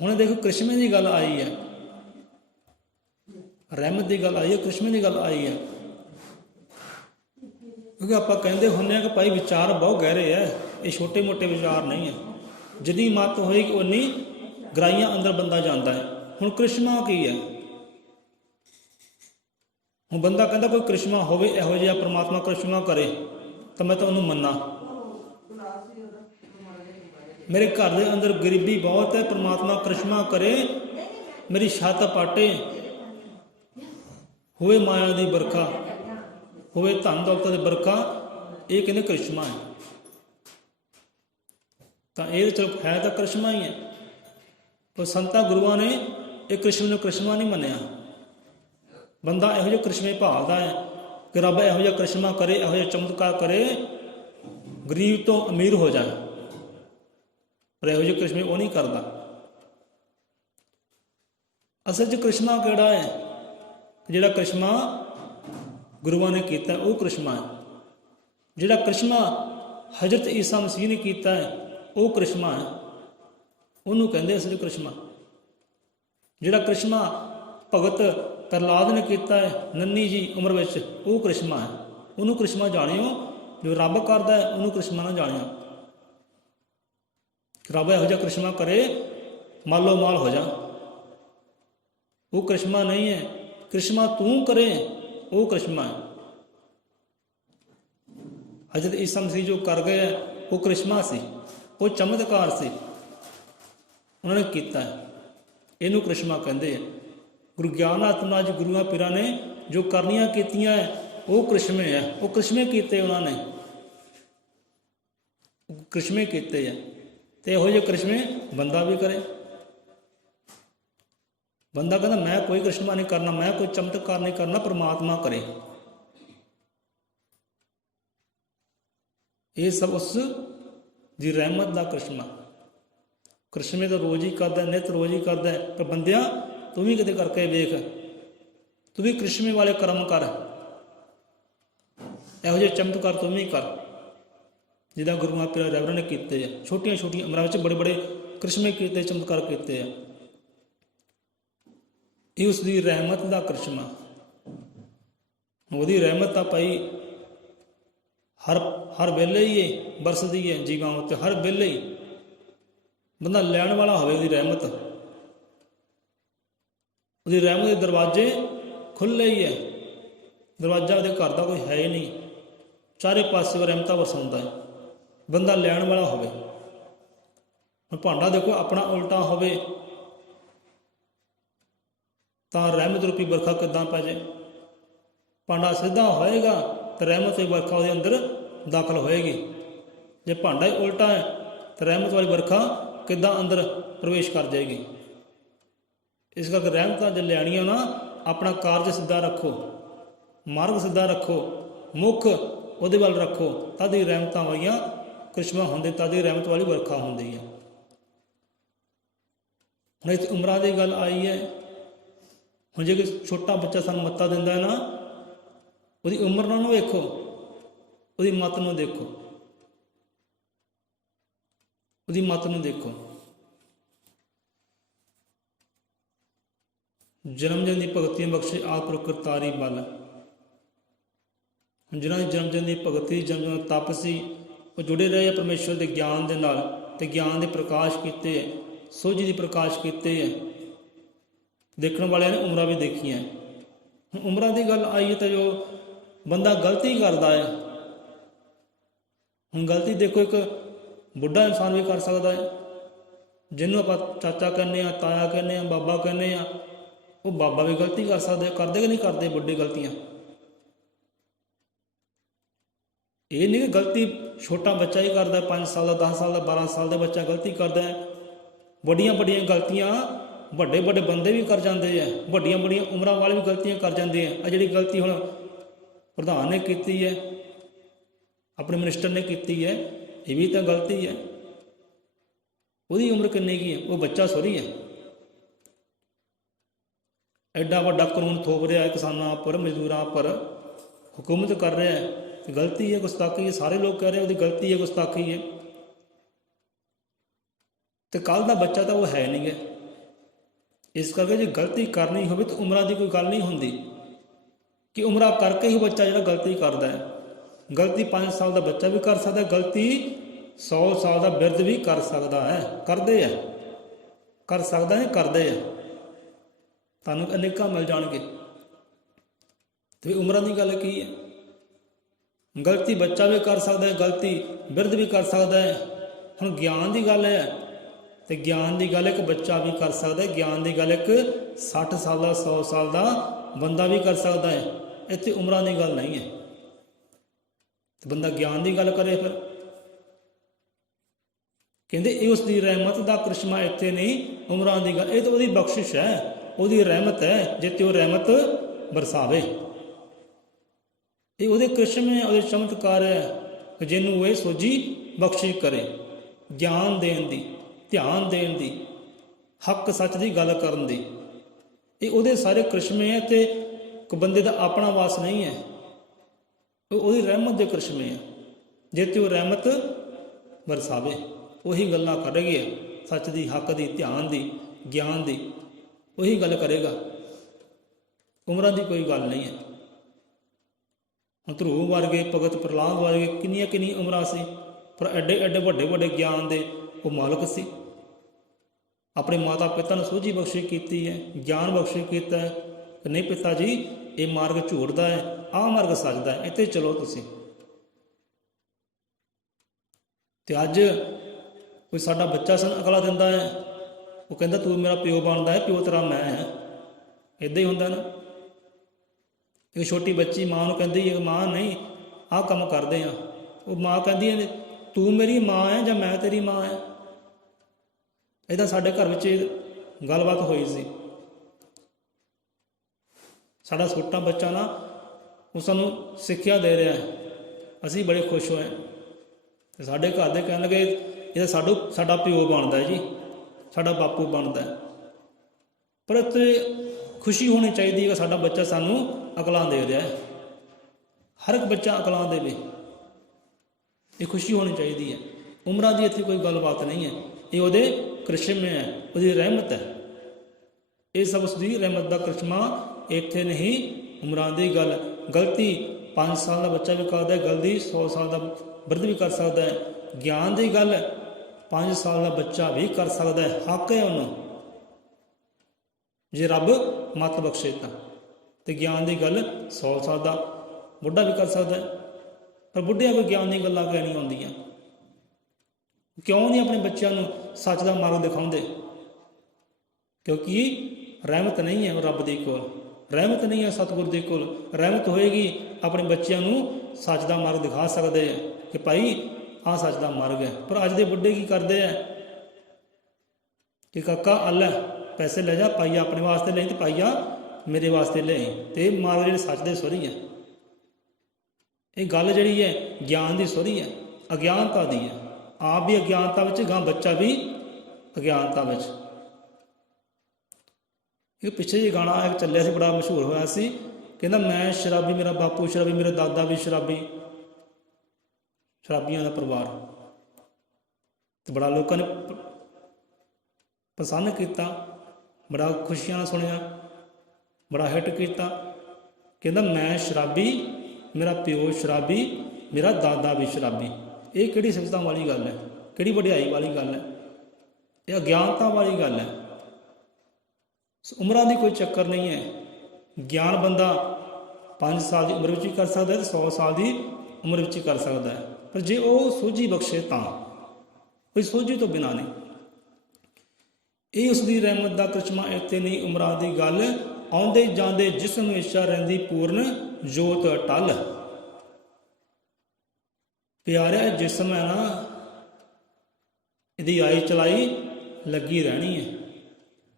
ਹੁਣ ਦੇਖੋ ਕ੍ਰਿਸ਼ਮੇ ਦੀ ਗੱਲ ਆਈ ਹੈ, ਰਹਿਮਤ ਦੀ ਗੱਲ ਆਈ ਹੈ, ਕ੍ਰਿਸ਼ਮੇ ਦੀ ਗੱਲ ਆਈ ਹੈ। ਕਿਉਂਕਿ ਆਪਾਂ ਕਹਿੰਦੇ ਹੁੰਦੇ ਹਾਂ ਕਿ ਭਾਈ ਵਿਚਾਰ ਬਹੁਤ ਗਹਿਰੇ ਹੈ, ਇਹ ਛੋਟੇ ਮੋਟੇ ਵਿਚਾਰ ਨਹੀਂ ਹੈ। ਜਿੰਨੀ ਮੱਤ ਹੋਏਗੀ ਉਨੀ ਗਹਿਰਾਈਆਂ ਅੰਦਰ ਬੰਦਾ ਜਾਂਦਾ ਹੈ। ਹੁਣ ਕ੍ਰਿਸ਼ਮਾ ਕੀ ਹੈ? ਹੁਣ ਬੰਦਾ ਕਹਿੰਦਾ ਕੋਈ ਕ੍ਰਿਸ਼ਮਾ ਹੋਵੇ ਇਹੋ ਜਿਹਾ, ਪ੍ਰਮਾਤਮਾ ਕ੍ਰਿਸ਼ਮਾ ਕਰੇ ਤਾਂ ਮੈਂ ਤਾਂ ਉਹਨੂੰ ਮੰਨਾਂ। ਮੇਰੇ ਘਰ ਦੇ ਅੰਦਰ ਗਰੀਬੀ ਬਹੁਤ ਹੈ, ਪ੍ਰਮਾਤਮਾ ਕ੍ਰਿਸ਼ਮਾ ਕਰੇ, ਮੇਰੀ ਛੱਤ ਪਾਟੇ, ਹੋਵੇ ਮਾਇਆ ਦੀ ਬਰਖਾ, ਹੋਵੇ ਧਨ ਦੌਲਤ ਦੀ ਬਰਖਾ, ਇਹ ਕਹਿੰਦੇ ਕ੍ਰਿਸ਼ਮਾ ਹੈ। ਤਾਂ ਇਹ ਚਲੋ ਹੈ ਤਾਂ ਕ੍ਰਿਸ਼ਮਾ ਹੀ ਹੈ, ਪਰ ਸੰਤਾਂ ਗੁਰੂਆਂ ਨੇ ਇਹ ਕ੍ਰਿਸ਼ਮੇ ਨੂੰ ਕ੍ਰਿਸ਼ਮਾ ਨਹੀਂ ਮੰਨਿਆ। ਬੰਦਾ ਇਹੋ ਜਿਹੇ ਕ੍ਰਿਸ਼ਮੇ ਭਾਲਦਾ ਹੈ ਕਿ ਰੱਬ ਇਹੋ ਜਿਹਾ ਕ੍ਰਿਸ਼ਮਾ ਕਰੇ, ਇਹੋ ਜਿਹਾ ਚਮਤਕਾਰ ਕਰੇ, ਗਰੀਬ ਤੋਂ ਅਮੀਰ ਹੋ ਜਾਏ, ਪਰ ਇਹੋ ਜਿਹੇ ਕ੍ਰਿਸ਼ਮੇ ਉਹ ਨਹੀਂ ਕਰਦਾ। ਅਸਲ 'ਚ ਕ੍ਰਿਸ਼ਮਾ ਕਿਹੜਾ ਹੈ? ਜਿਹੜਾ ਕ੍ਰਿਸ਼ਮਾ ਗੁਰੂਆਂ ਨੇ ਕੀਤਾ ਉਹ ਕ੍ਰਿਸ਼ਮਾ ਹੈ। ਜਿਹੜਾ ਕ੍ਰਿਸ਼ਮਾ ਹਜ਼ਰਤ ਈਸਾ ਮਸੀਹ ਨੇ ਕੀਤਾ ਹੈ ਉਹ ਕ੍ਰਿਸ਼ਮਾ ਹੈ, ਉਹਨੂੰ ਕਹਿੰਦੇ ਅਸਲ ਕ੍ਰਿਸ਼ਮਾ। ਜਿਹੜਾ ਕ੍ਰਿਸ਼ਮਾ ਭਗਤ ਪ੍ਰਹਲਾਦ ਨੇ ਕੀਤਾ ਹੈ ਨੰਨੀ ਜੀ ਉਮਰ ਵਿੱਚ, ਉਹ ਕ੍ਰਿਸ਼ਮਾ ਹੈ। ਉਹਨੂੰ ਕ੍ਰਿਸ਼ਮਾ ਜਾਣਿਓ। ਜੋ ਰੱਬ ਕਰਦਾ ਹੈ ਉਹਨੂੰ ਕ੍ਰਿਸ਼ਮਾ ਨਾ ਜਾਣਿਓ। ਰੱਬ ਇਹੋ ਜਿਹਾ ਕ੍ਰਿਸ਼ਮਾ ਕਰੇ ਮਾਲੋ ਮਾਲ ਹੋ ਜਾ, ਉਹ ਕ੍ਰਿਸ਼ਮਾ ਨਹੀਂ ਹੈ। ਕ੍ਰਿਸ਼ਮਾ ਤੂੰ ਕਰੇ ਉਹ ਕ੍ਰਿਸ਼ਮਾ ਹੈ। ਹਜ਼ਰਤ ਈਸਾ ਮਸੀਹ ਜੋ ਕਰ ਗਏ ਹੈ ਉਹ ਕ੍ਰਿਸ਼ਮਾ ਸੀ, ਉਹ ਚਮਤਕਾਰ ਸੀ, ਉਹਨਾਂ ਨੇ ਕੀਤਾ ਹੈ, ਇਹਨੂੰ ਕ੍ਰਿਸ਼ਮਾ ਕਹਿੰਦੇ ਆ। ਗੁਰੂ ਗਿਆਨਨਾਥ ਮਹਾਰਾਜ ਗੁਰੂਆਂ ਪੀਰਾਂ ਨੇ ਜੋ ਕਰਨੀਆਂ ਕੀਤੀਆਂ ਹੈ ਉਹ ਕ੍ਰਿਸ਼ਮੇ ਹੈ, ਉਹ ਕ੍ਰਿਸ਼ਮੇ ਕੀਤੇ ਉਹਨਾਂ ਨੇ, ਕ੍ਰਿਸ਼ਮੇ ਕੀਤੇ ਆ। ਤੇ ਇਹੋ ਜਿਹੇ ਕ੍ਰਿਸ਼ਮੇ ਬੰਦਾ ਵੀ ਕਰੇ। ਬੰਦਾ ਕਹਿੰਦਾ ਮੈਂ ਕੋਈ ਕ੍ਰਿਸ਼ਮਾ ਨਹੀਂ ਕਰਨਾ, ਮੈਂ ਕੋਈ ਚਮਤਕਾਰ ਨਹੀਂ ਕਰਨਾ, ਪਰਮਾਤਮਾ ਕਰੇ। ਇਹ ਸਭ ਉਸ ਦੀ ਰਹਿਮਤ ਦਾ ਕ੍ਰਿਸ਼ਮਾ। ਕ੍ਰਿਸ਼ਮੇ ਤਾਂ ਰੋਜ਼ ਹੀ ਕਰਦਾ, ਨਿਤ ਰੋਜ਼ ਹੀ ਕਰਦਾ, ਪਰ ਬੰਦਿਆ ਤੂੰ ਵੀ ਕਿਤੇ ਕਰਕੇ ਵੇਖ, ਤੂੰ ਵੀ ਕ੍ਰਿਸ਼ਮੇ ਵਾਲੇ ਕਰਮ ਕਰ, ਇਹੋ ਜਿਹੇ ਚਮਤਕਾਰ ਤੂੰ ਵੀ ਕਰ ਜਿੱਦਾਂ ਗੁਰੂਆਂ ਪੀਰਾਂ ਰਹਿਬਰਾਂ ਨੇ ਕੀਤੇ ਆ। ਛੋਟੀਆਂ ਛੋਟੀਆਂ ਉਮਰਾਂ ਵਿੱਚ ਬੜੇ ਬੜੇ ਕ੍ਰਿਸ਼ਮੇ ਕੀਤੇ, ਚਮਤਕਾਰ ਕੀਤੇ ਆ। ਇਹ ਉਸ ਦੀ ਰਹਿਮਤ ਦਾ ਕਰਿਸ਼ਮਾ। ਉਹਦੀ ਰਹਿਮਤ ਤਾਂ ਭਾਈ ਹਰ ਵੇਲੇ ਹੀ ਬਰਸਦੀ ਹੈ ਜੀਵਾਂ ਉੱਤੇ, ਹਰ ਵੇਲੇ ਹੀ ਬੰਦਾ ਲੈਣ ਵਾਲਾ ਹੋਵੇ ਉਹਦੀ ਰਹਿਮਤ। ਉਹਦੀ ਰਹਿਮਤ ਦੇ ਦਰਵਾਜ਼ੇ ਖੁੱਲ੍ਹੇ ਹੀ ਹੈ, ਦਰਵਾਜ਼ਾ ਉਹਦੇ ਘਰ ਦਾ ਕੋਈ ਹੈ ਹੀ ਨਹੀਂ, ਚਾਰੇ ਪਾਸੇ ਰਹਿਮਤਾਂ ਵਰਸਾਉਂਦਾ ਹੈ, ਬੰਦਾ ਲੈਣ ਵਾਲਾ ਹੋਵੇ। ਹੁਣ ਭਾਂਡਾ ਦੇਖੋ ਆਪਣਾ ਉਲਟਾ ਹੋਵੇ ਤਾਂ ਰਹਿਮਤ ਰੂਪੀ ਵਰਖਾ ਕਿੱਦਾਂ ਪੈ ਜਾਏ। ਭਾਂਡਾ ਸਿੱਧਾ ਹੋਏਗਾ ਤਾਂ ਰਹਿਮਤ ਦੀ ਵਰਖਾ ਉਹਦੇ ਅੰਦਰ ਦਾਖਲ ਹੋਏਗੀ। ਜੇ ਭਾਂਡਾ ਹੀ ਉਲਟਾ ਹੈ ਤਾਂ ਰਹਿਮਤ ਵਾਲੀ ਵਰਖਾ ਕਿੱਦਾਂ ਅੰਦਰ ਪ੍ਰਵੇਸ਼ ਕਰ ਜਾਏਗੀ। ਇਸ ਕਰਕੇ ਰਹਿਮਤਾਂ ਜੇ ਲੈਣੀਆਂ ਨਾ, ਆਪਣਾ ਕਾਰਜ ਸਿੱਧਾ ਰੱਖੋ, ਮਾਰਗ ਸਿੱਧਾ ਰੱਖੋ, ਮੁੱਖ ਉਹਦੇ ਵੱਲ ਰੱਖੋ, ਤਦ ਹੀ ਰਹਿਮਤਾਂ ਵਾਲੀਆਂ ਕਰਿਸ਼ਮਾ ਹੁੰਦੇ, ਤਦ ਹੀ ਰਹਿਮਤ ਵਾਲੀ ਵਰਖਾ ਹੁੰਦੀ ਹੈ। ਹੁਣ ਇੱਥੇ ਉਮਰਾਂ ਦੀ ਗੱਲ ਆਈ ਹੈ। ਹੁਣ ਜੇ ਕੋਈ ਛੋਟਾ ਬੱਚਾ ਸਾਨੂੰ ਮੱਤਾ ਦਿੰਦਾ ਹੈ ਨਾ, ਉਹਦੀ ਉਮਰ ਨੂੰ ਨਾ ਵੇਖੋ, ਉਹਦੀ ਮੱਤ ਨੂੰ ਦੇਖੋ, ਉਹਦੀ ਮੱਤ ਨੂੰ ਦੇਖੋ। ਜਨਮ ਜਨ ਦੀ ਭਗਤੀ ਬਖਸ਼ੇ ਆਪ ਪ੍ਰਕਰਤਾਰੀ ਬਲ। ਜਿਨ੍ਹਾਂ ਦੀ ਜਨਮ ਜਨ ਦੀ ਭਗਤੀ, ਜਨਮ ਜਨ ਤਪ ਸੀ, ਉਹ ਜੁੜੇ ਰਹੇ ਪਰਮੇਸ਼ਵਰ ਦੇ ਗਿਆਨ ਦੇ ਨਾਲ, ਤੇ ਗਿਆਨ ਦੇ ਪ੍ਰਕਾਸ਼ ਕੀਤੇ ਹੈ, ਸੋਝੀ ਦੀ ਪ੍ਰਕਾਸ਼ ਕੀਤੇ ਹੈ। ਦੇਖਣ ਵਾਲਿਆਂ ਨੇ ਉਮਰਾਂ ਵੀ ਦੇਖੀਆਂ। ਹੁਣ ਉਮਰਾਂ ਦੀ ਗੱਲ ਆਈ ਹੈ ਤਾਂ ਜੋ ਬੰਦਾ ਗਲਤੀ ਕਰਦਾ ਹੈ, ਹੁਣ ਗਲਤੀ ਦੇਖੋ, ਇੱਕ ਬੁੱਢਾ ਇਨਸਾਨ ਵੀ ਕਰ ਸਕਦਾ ਹੈ, ਜਿਹਨੂੰ ਆਪਾਂ ਚਾਚਾ ਕਹਿੰਦੇ ਹਾਂ, ਤਾਇਆ ਕਹਿੰਦੇ ਹਾਂ, ਬਾਬਾ ਕਹਿੰਦੇ ਹਾਂ, ਉਹ ਬਾਬਾ ਵੀ ਗਲਤੀ ਕਰ ਸਕਦੇ। ਕਰਦੇ ਕਿ ਨਹੀਂ ਕਰਦੇ ਵੱਡੀ ਗਲਤੀਆਂ? ਇਹ ਨਹੀਂ ਕਿ ਗਲਤੀ ਛੋਟਾ ਬੱਚਾ ਹੀ ਕਰਦਾ, 5 ਸਾਲ ਦਾ, 10 ਸਾਲ ਦਾ, 12 ਸਾਲ ਦਾ ਬੱਚਾ ਗਲਤੀ ਕਰਦਾ ਹੈ। ਵੱਡੀਆਂ ਵੱਡੀਆਂ ਗਲਤੀਆਂ ਵੱਡੇ ਵੱਡੇ ਬੰਦੇ ਵੀ ਕਰ ਜਾਂਦੇ ਆ, ਵੱਡੀਆਂ ਵੱਡੀਆਂ ਉਮਰਾਂ ਵਾਲੇ ਵੀ ਗਲਤੀਆਂ ਕਰ ਜਾਂਦੇ ਆ। ਆ ਜਿਹੜੀ ਗਲਤੀ ਹੁਣ ਪ੍ਰਧਾਨ ਨੇ ਕੀਤੀ ਹੈ, ਆਪਣੇ ਮਿਨਿਸਟਰ ਨੇ ਕੀਤੀ ਹੈ, ਇਹ ਵੀ ਤਾਂ ਗਲਤੀ ਹੈ। ਉਹਦੀ ਉਮਰ ਕਿੰਨੀ ਕੀ ਹੈ? ਉਹ ਬੱਚਾ ਸੋਰੀ ਹੈ। ਐਡਾ ਵੱਡਾ ਕਾਨੂੰਨ ਥੋਪ ਰਿਹਾ ਹੈ ਕਿਸਾਨਾਂ ਉੱਪਰ, ਮਜ਼ਦੂਰਾਂ ਉੱਪਰ, ਹੁਕੂਮਤ ਕਰ ਰਿਹਾ ਹੈ, ਗਲਤੀ ਹੈ, ਗੁਸਤਾਖੀ ਹੈ। ਸਾਰੇ ਲੋਕ ਕਹਿ ਰਹੇ ਉਹਦੀ ਗਲਤੀ ਹੈ, ਗੁਸਤਾਖੀ ਹੈ। ਤੇ ਕੱਲ੍ਹ ਦਾ ਬੱਚਾ ਤਾਂ ਉਹ ਹੈ ਨਹੀਂ ਗਾ। ਇਸ ਕਰਕੇ ਜੇ ਗਲਤੀ ਕਰਨੀ ਹੋਵੇ ਤਾਂ ਉਮਰਾਂ ਦੀ ਕੋਈ ਗੱਲ ਨਹੀਂ ਹੁੰਦੀ ਕਿ ਉਮਰਾਂ ਕਰਕੇ ਹੀ ਬੱਚਾ ਜਿਹੜਾ ਗਲਤੀ ਕਰਦਾ ਹੈ। ਗਲਤੀ 5 ਸਾਲ ਦਾ ਬੱਚਾ ਵੀ ਕਰ ਸਕਦਾ, ਗਲਤੀ 100 ਸਾਲ ਦਾ ਬਿਰਧ ਵੀ ਕਰ ਸਕਦਾ ਹੈ, ਕਰਦੇ ਆ, ਕਰ ਸਕਦਾ ਹੈ, ਕਰਦੇ ਆ। ਤੁਹਾਨੂੰ ਅਨੇਕਾਂ ਮਿਲ ਜਾਣਗੇ। ਤੇ ਉਮਰਾਂ ਦੀ ਗੱਲ ਕੀ ਹੈ? ਗਲਤੀ ਬੱਚਾ ਵੀ ਕਰ ਸਕਦਾ ਹੈ, ਗਲਤੀ ਬਿਰਧ ਵੀ ਕਰ ਸਕਦਾ ਹੈ। ਹੁਣ ਗਿਆਨ ਦੀ ਗੱਲ ਹੈ, ਤੇ ਗਿਆਨ ਦੀ ਗੱਲ ਇੱਕ ਬੱਚਾ ਵੀ ਕਰ ਸਕਦਾ ਹੈ, ਗਿਆਨ ਦੀ ਗੱਲ ਇੱਕ 60 ਸਾਲ ਦਾ, 100 ਸਾਲ ਦਾ ਬੰਦਾ ਵੀ ਕਰ ਸਕਦਾ ਹੈ। ਇੱਥੇ ਉਮਰਾਂ ਦੀ ਗੱਲ ਨਹੀਂ ਹੈ। ਤੇ ਬੰਦਾ ਗਿਆਨ ਦੀ ਗੱਲ ਕਰੇ, ਫਿਰ ਕਹਿੰਦੇ ਇਹ ਉਸ ਦੀ ਰਹਿਮਤ ਦਾ ਕਰਿਸ਼ਮਾ, ਇੱਥੇ ਨਹੀਂ ਉਮਰਾਂ ਦੀ ਗੱਲ। ਇਹ ਤਾਂ ਉਹਦੀ ਬਖਸ਼ਿਸ਼ ਹੈ, ਉਹਦੀ ਰਹਿਮਤ ਹੈ, ਜਿੱਥੇ ਉਹ ਰਹਿਮਤ ਬਰਸਾਵੇ। ਇਹ ਉਹਦੇ ਕਰਿਸ਼ਮੇ, ਉਹਦੇ ਚਮਤਕਾਰ ਹੈ, ਜਿਹਨੂੰ ਇਹ ਸੋਝੀ ਬਖਸ਼ਿਸ਼ ਕਰੇ, ਗਿਆਨ ਦੇਣ ਦੀ, ਧਿਆਨ ਦੇਣ ਦੀ, ਹੱਕ ਸੱਚ ਦੀ ਗੱਲ ਕਰਨ ਦੀ। ਇਹ ਉਹਦੇ ਸਾਰੇ ਕਰਿਸ਼ਮੇ ਹੈ, ਤੇ ਇੱਕ ਬੰਦੇ ਦਾ ਆਪਣਾ ਵਾਸ ਨਹੀਂ ਹੈ, ਉਹਦੀ ਰਹਿਮਤ ਦੇ ਕਰਿਸ਼ਮੇ ਹੈ। ਜਿੱਥੇ ਉਹ ਰਹਿਮਤ ਬਰਸਾਵੇ, ਉਹੀ ਗੱਲਾਂ ਕਰੇਗੀ, ਸੱਚ ਦੀ, ਹੱਕ ਦੀ, ਧਿਆਨ ਦੀ, ਗਿਆਨ ਦੀ, ਉਹੀ ਗੱਲ ਕਰੇਗਾ। ਉਮਰਾਂ ਦੀ ਕੋਈ ਗੱਲ ਨਹੀਂ ਹੈ। ਹੁਣ ਧਰੂਵ ਵਰਗੇ, ਭਗਤ ਪ੍ਰਹਲਾਦ ਵਰਗੇ ਕਿੰਨੀਆਂ ਕਿੰਨੀਆਂ ਉਮਰਾਂ ਸੀ, ਪਰ ਐਡੇ ਐਡੇ ਵੱਡੇ ਵੱਡੇ ਗਿਆਨ ਦੇ ਉਹ ਮਾਲਕ ਸੀ। ਆਪਣੇ ਮਾਤਾ ਪਿਤਾ ਨੂੰ ਸੋਝੀ ਬਖਸ਼ਿਸ਼ ਕੀਤੀ ਹੈ, ਗਿਆਨ ਬਖਸ਼ਿਸ਼ ਕੀਤਾ ਹੈ ਕਿ ਨਹੀਂ ਪਿਤਾ ਜੀ ਇਹ ਮਾਰਗ ਝੂਠਦਾ ਹੈ, ਆਹ ਮਾਰਗ ਸੱਚਦਾ ਹੈ, ਇੱਥੇ ਚਲੋ ਤੁਸੀਂ। ਤੇ ਅੱਜ ਕੋਈ ਸਾਡਾ ਬੱਚਾ ਸਾਨੂੰ ਅਕਲਾਂ ਦਿੰਦਾ ਹੈ, ਉਹ ਕਹਿੰਦਾ ਤੂੰ ਮੇਰਾ ਪਿਓ ਬਣਦਾ ਹੈ, ਪਿਓ ਤੇਰਾ ਮੈਂ ਹੈ। ਇੱਦਾਂ ਹੀ ਹੁੰਦਾ ਨਾ। ਇੱਕ ਛੋਟੀ ਬੱਚੀ ਮਾਂ ਨੂੰ ਕਹਿੰਦੀ ਹੈ, ਮਾਂ ਨਹੀਂ ਆਹ ਕੰਮ ਕਰਦੇ ਆ। ਉਹ ਮਾਂ ਕਹਿੰਦੀ ਹੈ ਤੂੰ ਮੇਰੀ ਮਾਂ ਹੈ ਜਾਂ ਮੈਂ ਤੇਰੀ ਮਾਂ ਹੈ। ਇੱਦਾਂ ਸਾਡੇ ਘਰ ਵਿੱਚ ਗੱਲਬਾਤ ਹੋਈ ਸੀ। ਸਾਡਾ ਛੋਟਾ ਬੱਚਾ ਨਾ, ਉਹ ਸਾਨੂੰ ਸਿੱਖਿਆ ਦੇ ਰਿਹਾ ਹੈ, ਅਸੀਂ ਬੜੇ ਖੁਸ਼ ਹੋਏ। ਤੇ ਸਾਡੇ ਘਰ ਦੇ ਕਹਿਣ ਲੱਗੇ ਇਹ ਸਾਡਾ ਪਿਓ ਬਣਦਾ ਜੀ, ਸਾਡਾ ਬਾਪੂ ਬਣਦਾ। ਪਰ ਇੱਥੇ ਖੁਸ਼ੀ ਹੋਣੀ ਚਾਹੀਦੀ ਹੈ ਕਿ ਸਾਡਾ ਬੱਚਾ ਸਾਨੂੰ ਅਕਲਾਂ ਦੇ ਰਿਹਾ ਹੈ। ਹਰ ਇੱਕ ਬੱਚਾ ਅਕਲਾਂ ਦੇਵੇ, ਇਹ ਖੁਸ਼ੀ ਹੋਣੀ ਚਾਹੀਦੀ ਹੈ। ਉਮਰਾਂ ਦੀ ਇੱਥੇ ਕੋਈ ਗੱਲਬਾਤ ਨਹੀਂ ਹੈ, ਇਹ ਉਹਦੇ ਕਰਿਸ਼ਮੇ ਹੈ, ਉਹਦੀ ਰਹਿਮਤ ਹੈ। ਇਹ ਸਭ ਉਸ ਦੀ ਰਹਿਮਤ ਦਾ ਕਰਿਸ਼ਮਾ। ਇੱਥੇ ਨਹੀਂ ਉਮਰਾਂ ਦੀ ਗੱਲ, ਗਲਤੀ 5 ਸਾਲ ਦਾ ਬੱਚਾ ਵੀ ਕਰਦਾ ਹੈ, ਗਲਤੀ 100 ਸਾਲ ਦਾ ਬਿਰਧ ਵੀ ਕਰ ਸਕਦਾ ਹੈ। ਗਿਆਨ ਦੀ ਗੱਲ 5 ਸਾਲ ਦਾ ਬੱਚਾ ਵੀ ਕਰ ਸਕਦਾ ਹੈ, ਹੱਕ ਹੈ ਉਹਨੂੰ, ਜੇ ਰੱਬ ਮੱਤ ਬਖਸ਼ੇ ਤਾਂ। ਤੇ ਗਿਆਨ ਦੀ ਗੱਲ 100 ਸਾਲ ਦਾ ਬੁੱਢਾ ਵੀ ਕਰ ਸਕਦਾ ਹੈ। ਪਰ ਬੁੱਢਿਆਂ ਕੋਈ ਗਿਆਨ ਦੀਆਂ ਗੱਲਾਂ ਕਹਿ ਨਹੀਂ ਆਉਂਦੀਆਂ। ਕਿਉਂ ਨਹੀਂ ਆਪਣੇ ਬੱਚਿਆਂ ਨੂੰ ਸੱਚ ਦਾ ਮਾਰਗ ਦਿਖਾਉਂਦੇ? ਕਿਉਂਕਿ ਰਹਿਮਤ ਨਹੀਂ ਹੈ ਰੱਬ ਦੇ ਕੋਲ, ਰਹਿਮਤ ਨਹੀਂ ਹੈ ਸਤਿਗੁਰ ਦੇ ਕੋਲ। ਰਹਿਮਤ ਹੋਏਗੀ ਆਪਣੇ ਬੱਚਿਆਂ ਨੂੰ ਸੱਚ ਦਾ ਮਾਰਗ ਦਿਖਾ ਸਕਦੇ ਆ ਕਿ ਭਾਈ ਆਹ ਸੱਚ ਦਾ ਮਾਰਗ ਹੈ। ਪਰ ਅੱਜ ਦੇ ਬੁੱਢੇ ਕੀ ਕਰਦੇ ਆ ਕਿ ਕਾਕਾ ਆ ਲੈ ਪੈਸੇ ਲੈ ਜਾ, ਪਾਈਆ ਆਪਣੇ ਵਾਸਤੇ ਲੈ ਤੇ ਪਾਈਆ ਮੇਰੇ ਵਾਸਤੇ ਲੈ। ਤੇ ਮਾਰਗ ਜਿਹੜੇ ਸੱਚ ਦੇ ਸੁਰੀ ਹੈ। ਇਹ ਗੱਲ ਜਿਹੜੀ ਹੈ ਗਿਆਨ ਦੀ ਸੁਰੀ ਹੈ, ਅਗਿਆਨਤਾ ਦੀ ਹੈ। ਆਪ ਵੀ ਅਗਿਆਨਤਾ ਵਿੱਚ, ਗਾਂ ਬੱਚਾ ਵੀ ਅਗਿਆਨਤਾ ਵਿੱਚ। ਇਹ ਪਿੱਛੇ ਜਿਹੇ ਗਾਣਾ ਇੱਕ ਚੱਲਿਆ ਸੀ, ਬੜਾ ਮਸ਼ਹੂਰ ਹੋਇਆ ਸੀ, ਕਹਿੰਦਾ ਮੈਂ ਸ਼ਰਾਬੀ, ਮੇਰਾ ਬਾਪੂ ਸ਼ਰਾਬੀ, ਮੇਰਾ ਦਾਦਾ ਵੀ ਸ਼ਰਾਬੀ, ਸ਼ਰਾਬੀਆਂ ਦਾ ਪਰਿਵਾਰ। ਤੇ ਬੜਾ ਲੋਕਾਂ ਨੇ ਪਸੰਦ ਕੀਤਾ, ਬੜਾ ਖੁਸ਼ੀਆਂ ਨਾਲ ਸੁਣਿਆ, ਬੜਾ ਹਿੱਟ ਕੀਤਾ। ਕਹਿੰਦਾ ਮੈਂ ਸ਼ਰਾਬੀ, ਮੇਰਾ ਪਿਓ ਸ਼ਰਾਬੀ, ਮੇਰਾ ਦਾਦਾ ਵੀ ਸ਼ਰਾਬੀ। ਇਹ ਕਿਹੜੀ ਸਿਫਤਾਂ ਵਾਲੀ ਗੱਲ ਹੈ? ਕਿਹੜੀ ਵਡਿਆਈ ਵਾਲੀ ਗੱਲ ਹੈ? ਇਹ ਅਗਿਆਨਤਾ ਵਾਲੀ ਗੱਲ ਹੈ। ਉਮਰਾਂ ਦੀ ਕੋਈ ਚੱਕਰ ਨਹੀਂ ਹੈ। ਗਿਆਨ ਬੰਦਾ 5 ਸਾਲ ਦੀ ਉਮਰ ਵਿੱਚ ਵੀ ਕਰ ਸਕਦਾ ਹੈ, 100 ਸਾਲ ਦੀ ਉਮਰ ਵਿੱਚ ਹੀ ਕਰ ਸਕਦਾ ਹੈ। ਪਰ ਜੇ ਉਹ ਸੋਝੀ ਬਖਸ਼ੇ ਤਾਂ, ਕੋਈ ਸੋਝੀ ਤੋਂ ਬਿਨਾਂ ਨਹੀਂ। ਇਹ ਉਸ ਦੀ ਰਹਿਮਤ ਦਾ ਕਰਿਸ਼ਮਾ। ਇੱਥੇ ਨਹੀਂ ਉਮਰਾਂ ਦੀ ਗੱਲ, ਆਉਂਦੇ ਜਾਂਦੇ ਜਿਸਮ ਹਮੇਸ਼ਾ ਰਹਿੰਦੀ ਪੂਰਨ ਜੋਤ ਅਟਲ। ਪਿਆਰਿਆ ਜਿਸਮ ਹੈ ਨਾ, ਇਹਦੀ ਆਈ ਚਲਾਈ ਲੱਗੀ ਰਹਿਣੀ ਹੈ।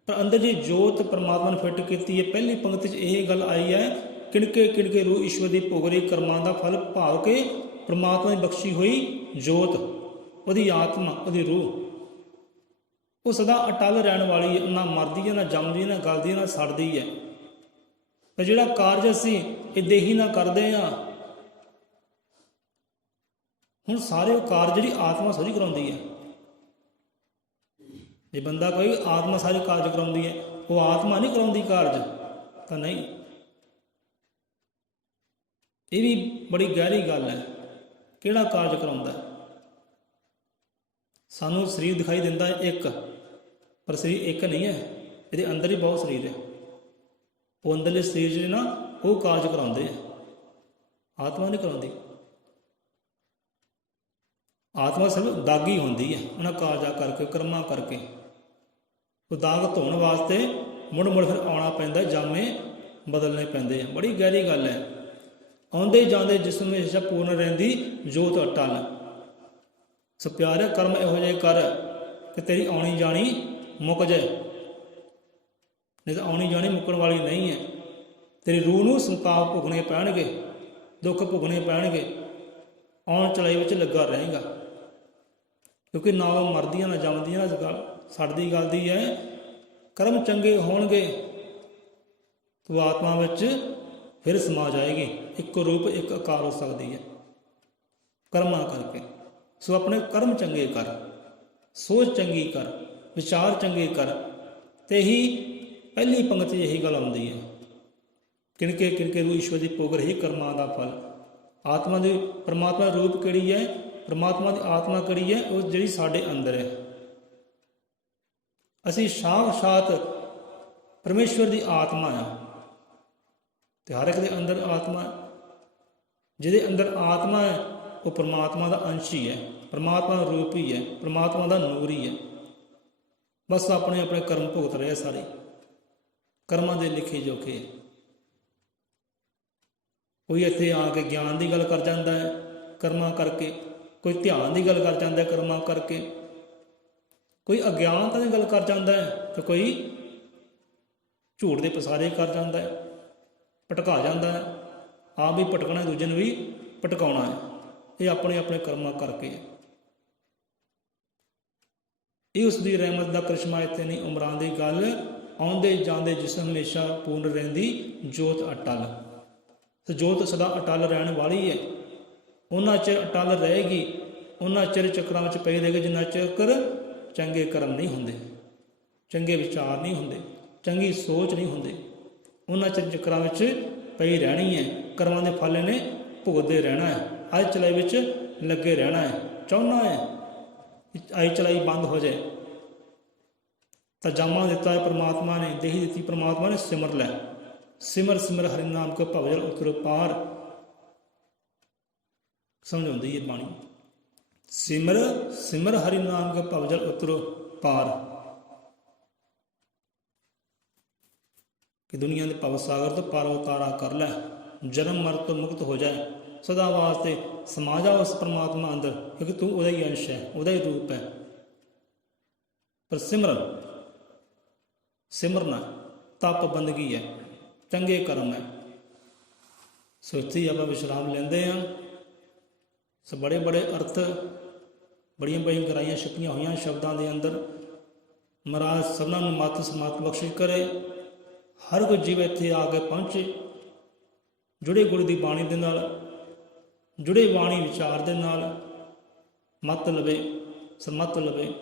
ਪਰ ਅੰਦਰ ਜੀ ਜੋਤ ਪਰਮਾਤਮਾ ਨੇ ਫਿੱਟ ਕੀਤੀ ਹੈ। ਪਹਿਲੀ ਪੰਕਤੀ 'ਚ ਇਹ ਗੱਲ ਆਈ ਹੈ, ਕਿਣਕੇ ਕਿਣਕੇ ਰੂਹ ਈਸ਼ਵਰ ਦੀ ਭੋਗਰੇ ਕਰਮਾਂ ਦਾ ਫਲ ਭਾਵ ਕੇ ਪਰਮਾਤਮਾ ਦੀ ਬਖਸ਼ੀ ਹੋਈ ਜੋਤ, ਉਹਦੀ ਆਤਮਾ, ਉਹਦੀ ਰੂਹ, ਉਹ ਸਦਾ ਅਟਲ ਰਹਿਣ ਵਾਲੀ ਹੈ। ਨਾ ਮਰਦੀ ਹੈ, ਨਾ ਜੰਮਦੀ ਹੈ, ਨਾ ਗਲਦੀ ਹੈ, ਨਾ ਸੜਦੀ ਹੈ। ਪਰ ਜਿਹੜਾ ਕਾਰਜ ਅਸੀਂ ਇਹ ਦੇਹੀ ਨਾਲ ਕਰਦੇ ਹਾਂ, ਹੁਣ ਸਾਰੇ ਉਹ ਕਾਰਜ ਜਿਹੜੀ ਆਤਮਾ ਸਾਰੀ ਕਰਾਉਂਦੀ ਹੈ। ਜੇ ਬੰਦਾ ਕੋਈ ਆਤਮਾ ਸਾਰੇ ਕਾਰਜ ਕਰਾਉਂਦੀ ਹੈ, ਉਹ ਆਤਮਾ ਨਹੀਂ ਕਰਾਉਂਦੀ ਕਾਰਜ ਤਾਂ ਨਹੀਂ। ਇਹ ਵੀ ਬੜੀ ਗਹਿਰੀ ਗੱਲ ਹੈ, ਕਿਹੜਾ ਕਾਰਜ ਕਰਾਉਂਦਾ? ਸਾਨੂੰ ਸਰੀਰ ਦਿਖਾਈ ਦਿੰਦਾ ਹੈ ਇੱਕ, ਪਰ ਸਰੀਰ ਇੱਕ ਨਹੀਂ ਹੈ, ਇਹਦੇ ਅੰਦਰ ਹੀ ਬਹੁਤ ਸਰੀਰ ਹੈ। ਉਹ ਅੰਦਰਲੇ ਸਰੀਰ ਜਿਹੜੇ ਨਾ ਉਹ ਕਾਰਜ ਕਰਾਉਂਦੇ ਆ, ਆਤਮਾ ਨਹੀਂ ਕਰਾਉਂਦੀ। ਆਤਮਾ ਸਿਰਫ ਦਾਗੀ ਹੁੰਦੀ ਹੈ ਉਹਨਾਂ ਕਾਰਜਾਂ ਕਰਕੇ, ਕਰਮਾਂ ਕਰਕੇ। ਉਹ ਦਾਗ ਧੋਣ ਵਾਸਤੇ ਮੁੜ ਮੁੜ ਫਿਰ ਆਉਣਾ ਪੈਂਦਾ, ਜਾਮੇ ਬਦਲਣੇ ਪੈਂਦੇ ਆ। ਬੜੀ ਗਹਿਰੀ ਗੱਲ ਹੈ। ਆਉਂਦੇ ਜਾਂਦੇ ਜਿਸਮ ਹਮੇਸ਼ਾ ਪੂਰਨ ਰਹਿੰਦੀ ਜੋਤ ਅਟਲ। ਸੋ ਪਿਆਰੇ ਕਰਮ ਇਹੋ ਜਿਹੇ ਕਰ ਕਿ ਤੇਰੀ ਆਉਣੀ ਜਾਣੀ ਮੁੱਕ ਜਾਏ। ਨਹੀਂ ਤਾਂ ਆਉਣੀ ਜਾਣੀ ਮੁੱਕਣ ਵਾਲੀ ਨਹੀਂ ਹੈ। ਤੇਰੀ ਰੂਹ ਨੂੰ ਸੰਤਾਪ ਭੁਗਣੇ ਪੈਣਗੇ, ਦੁੱਖ ਭੁਗਣੇ ਪੈਣਗੇ, ਆਉਣ ਚਲਾਈ ਵਿੱਚ ਲੱਗਾ ਰਹੇਗਾ। ਕਿਉਂਕਿ ਨਾ ਉਹ ਮਰਦੀਆਂ ਨਾ ਜੰਮਦੀਆਂ, ਸੜਦੀ ਗਲਦੀ ਹੈ। ਕਰਮ ਚੰਗੇ ਹੋਣਗੇ ਤੋ ਆਤਮਾ ਵਿੱਚ ਫਿਰ ਸਮਾ ਜਾਏਗੀ। ਇੱਕ ਰੂਪ ਇੱਕ ਆਕਾਰ ਹੋ ਸਕਦੀ ਹੈ ਕਰਮਾਂ ਕਰਕੇ। ਸੋ ਆਪਣੇ ਕਰਮ ਚੰਗੇ ਕਰ, ਸੋਚ ਚੰਗੀ ਕਰ, ਵਿਚਾਰ ਚੰਗੇ ਕਰ। ਤੇ ਹੀ ਪਹਿਲੀ ਪੰਕਤੀ ਇਹੀ ਗੱਲ ਆਉਂਦੀ ਹੈ, ਕਿਣਕੇ ਕਿਣਕੇ ਰੂਹ ਈਸ਼ਵਰ ਦੀ ਭੋਗ ਰਹੀ ਕਰਮਾਂ ਦਾ ਫਲ। ਆਤਮਾ ਦੀ ਪਰਮਾਤਮਾ ਦਾ ਰੂਪ ਕਿਹੜੀ ਹੈ? ਪਰਮਾਤਮਾ ਦੀ ਆਤਮਾ ਕਿਹੜੀ ਹੈ? ਉਹ ਜਿਹੜੀ ਸਾਡੇ ਅੰਦਰ ਹੈ। ਅਸੀਂ ਸਾਖਸ਼ਾਤ ਪਰਮੇਸ਼ਵਰ ਦੀ ਆਤਮਾ ਆ। ਤੇ ਹਰ ਇੱਕ ਦੇ ਅੰਦਰ ਆਤਮਾ, ਜਿਹਦੇ ਅੰਦਰ ਆਤਮਾ ਹੈ ਉਹ ਪਰਮਾਤਮਾ ਦਾ ਅੰਸ਼ ਹੀ ਹੈ, ਪਰਮਾਤਮਾ ਦਾ ਰੂਪ ਹੀ ਹੈ, ਪਰਮਾਤਮਾ ਦਾ ਨੂਰ ਹੀ ਹੈ। ਬਸ ਆਪਣੇ ਆਪਣੇ ਕਰਮ ਭੁਗਤ ਰਹੇ ਸਾਰੇ, ਕਰਮਾਂ ਦੇ ਲਿਖੇ ਜੋਖੇ। ਕੋਈ ਇੱਥੇ ਆ ਕੇ ਗਿਆਨ ਦੀ ਗੱਲ ਕਰ ਜਾਂਦਾ ਹੈ ਕਰਮਾਂ ਕਰਕੇ, ਕੋਈ ਧਿਆਨ ਦੀ ਗੱਲ ਕਰ ਜਾਂਦਾ ਹੈ ਕਰਮਾਂ ਕਰਕੇ, ਕੋਈ ਅਗਿਆਨਤਾ ਦੀ ਗੱਲ ਕਰ ਜਾਂਦਾ ਹੈ, ਤੇ ਕੋਈ ਝੂਠ ਦੇ ਪਸਾਰੇ ਕਰ ਜਾਂਦਾ ਹੈ, ਭਟਕਾ ਜਾਂਦਾ ਹੈ। ਆਪ ਵੀ ਭਟਕਣਾ, ਦੂਜੇ ਨੂੰ ਵੀ ਭਟਕਾਉਣਾ ਹੈ। ਇਹ ਆਪਣੇ ਆਪਣੇ ਕਰਮਾਂ ਕਰਕੇ ਹੈ। ਇਹ ਉਸ ਦੀ ਰਹਿਮਤ ਦਾ ਕਰਿਸ਼ਮਾ। ਇੱਥੇ ਨਹੀਂ ਉਮਰਾਂ ਦੀ ਗੱਲ, ਆਉਂਦੇ ਜਾਂਦੇ ਜਿਸਮ ਹਮੇਸ਼ਾ ਪੂਰਨ ਰਹਿੰਦੀ ਜੋਤ ਅਟਲ। ਤੇ ਜੋਤ ਸਦਾ ਅਟਲ ਰਹਿਣ ਵਾਲੀ ਹੈ। ਉਹਨਾਂ ਚਿਰ ਅਟਲ ਰਹੇਗੀ, ਉਹਨਾਂ ਚਿਰ ਚੱਕਰਾਂ ਵਿੱਚ ਪਈ ਰਹੇਗੀ ਜਿੰਨਾ ਚਿਰ ਚੰਗੇ ਕਰਮ ਨਹੀਂ ਹੁੰਦੇ, ਚੰਗੇ ਵਿਚਾਰ ਨਹੀਂ ਹੁੰਦੇ। ਚੰਗੀ ਸੋਚ ਨਹੀਂ ਹੁੰਦੀ। ਉਹਨਾਂ ਚੱਕਰਾਂ ਵਿੱਚ ਪਈ ਰਹਿਣੀ ਹੈ। ਕਰਮਾਂ ਦੇ ਫਲ ਨੇ ਭੁਗਤਦੇ ਰਹਿਣਾ ਹੈ। ਅੱਜ ਚਲਾਈ ਵਿੱਚ ਲੱਗੇ ਰਹਿਣਾ ਹੈ। ਚਾਹੁੰਦਾ ਹੈ ਆਈ ਚਲਾਈ ਬੰਦ ਹੋ ਜਾਏ ਤਾਂ ਜਾਮਾ ਦਿੱਤਾ ਹੈ ਪ੍ਰਮਾਤਮਾ ਨੇ, ਦੇਹੀ ਦਿੱਤੀ ਪ੍ਰਮਾਤਮਾ ਨੇ, ਸਿਮਰ ਲੈ। ਸਿਮਰ ਸਿਮਰ ਹਰਿ ਨਾਮ ਕੋ ਭਵਜਲ ਉਤਰੋ ਪਾਰ। ਸਮਝਾਉਂਦੀ ਹੈ ਬਾਣੀ। ਸਿਮਰ ਸਿਮਰ ਹਰਿ ਨਾਮ ਕੋ ਭਵਜਲ ਉਤਰੋ ਪਾਰ। ਕਿ ਦੁਨੀਆ ਦੇ ਭਵ ਸਾਗਰ ਤੋਂ ਪਾਰ ਉਤਾਰਾ ਕਰ ਲੈ। ਜਨਮ ਮਰਨ ਤੋਂ ਮੁਕਤ ਹੋ ਜਾਏ। ਸਦਾ ਵਾਸਤੇ ਸਮਾ ਜਾ ਉਸ ਪਰਮਾਤਮਾ ਅੰਦਰ, ਕਿਉਂਕਿ ਤੂੰ ਉਹਦਾ ਹੀ ਅੰਸ਼ ਹੈ, ਉਹਦਾ ਹੀ ਰੂਪ ਹੈ। ਪਰ ਸਿਮਰਨਾ ਤਪ ਬੰਦਗੀ ਹੈ, ਚੰਗੇ ਕਰਮ ਹੈ। ਸੋ ਇੱਥੇ ਆਪਾਂ ਵਿਸ਼ਰਾਮ ਲੈਂਦੇ ਹਾਂ। ਸੋ ਬੜੇ ਬੜੇ ਅਰਥ, ਬੜੀਆਂ ਬੜੀਆਂ ਗਹਿਰਾਈਆਂ ਛੁਪੀਆਂ ਹੋਈਆਂ ਸ਼ਬਦਾਂ ਦੇ ਅੰਦਰ। ਮਹਾਰਾਜ ਸਭਨਾਂ ਨੂੰ ਮੱਤ ਸਮੱਤ ਬਖਸ਼ਿਸ਼ ਕਰੇ। ਹਰ ਕੋਈ ਜੀਵ ਇੱਥੇ ਆ ਕੇ ਪਹੁੰਚੇ, ਜੁੜੇ ਗੁਰੂ ਦੀ ਬਾਣੀ ਦੇ ਨਾਲ, ਜੁੜੇ ਬਾਣੀ ਵਿਚਾਰ ਦੇ ਨਾਲ, ਮੱਤ ਲਵੇ, ਸਮੱਤ ਲਵੇ।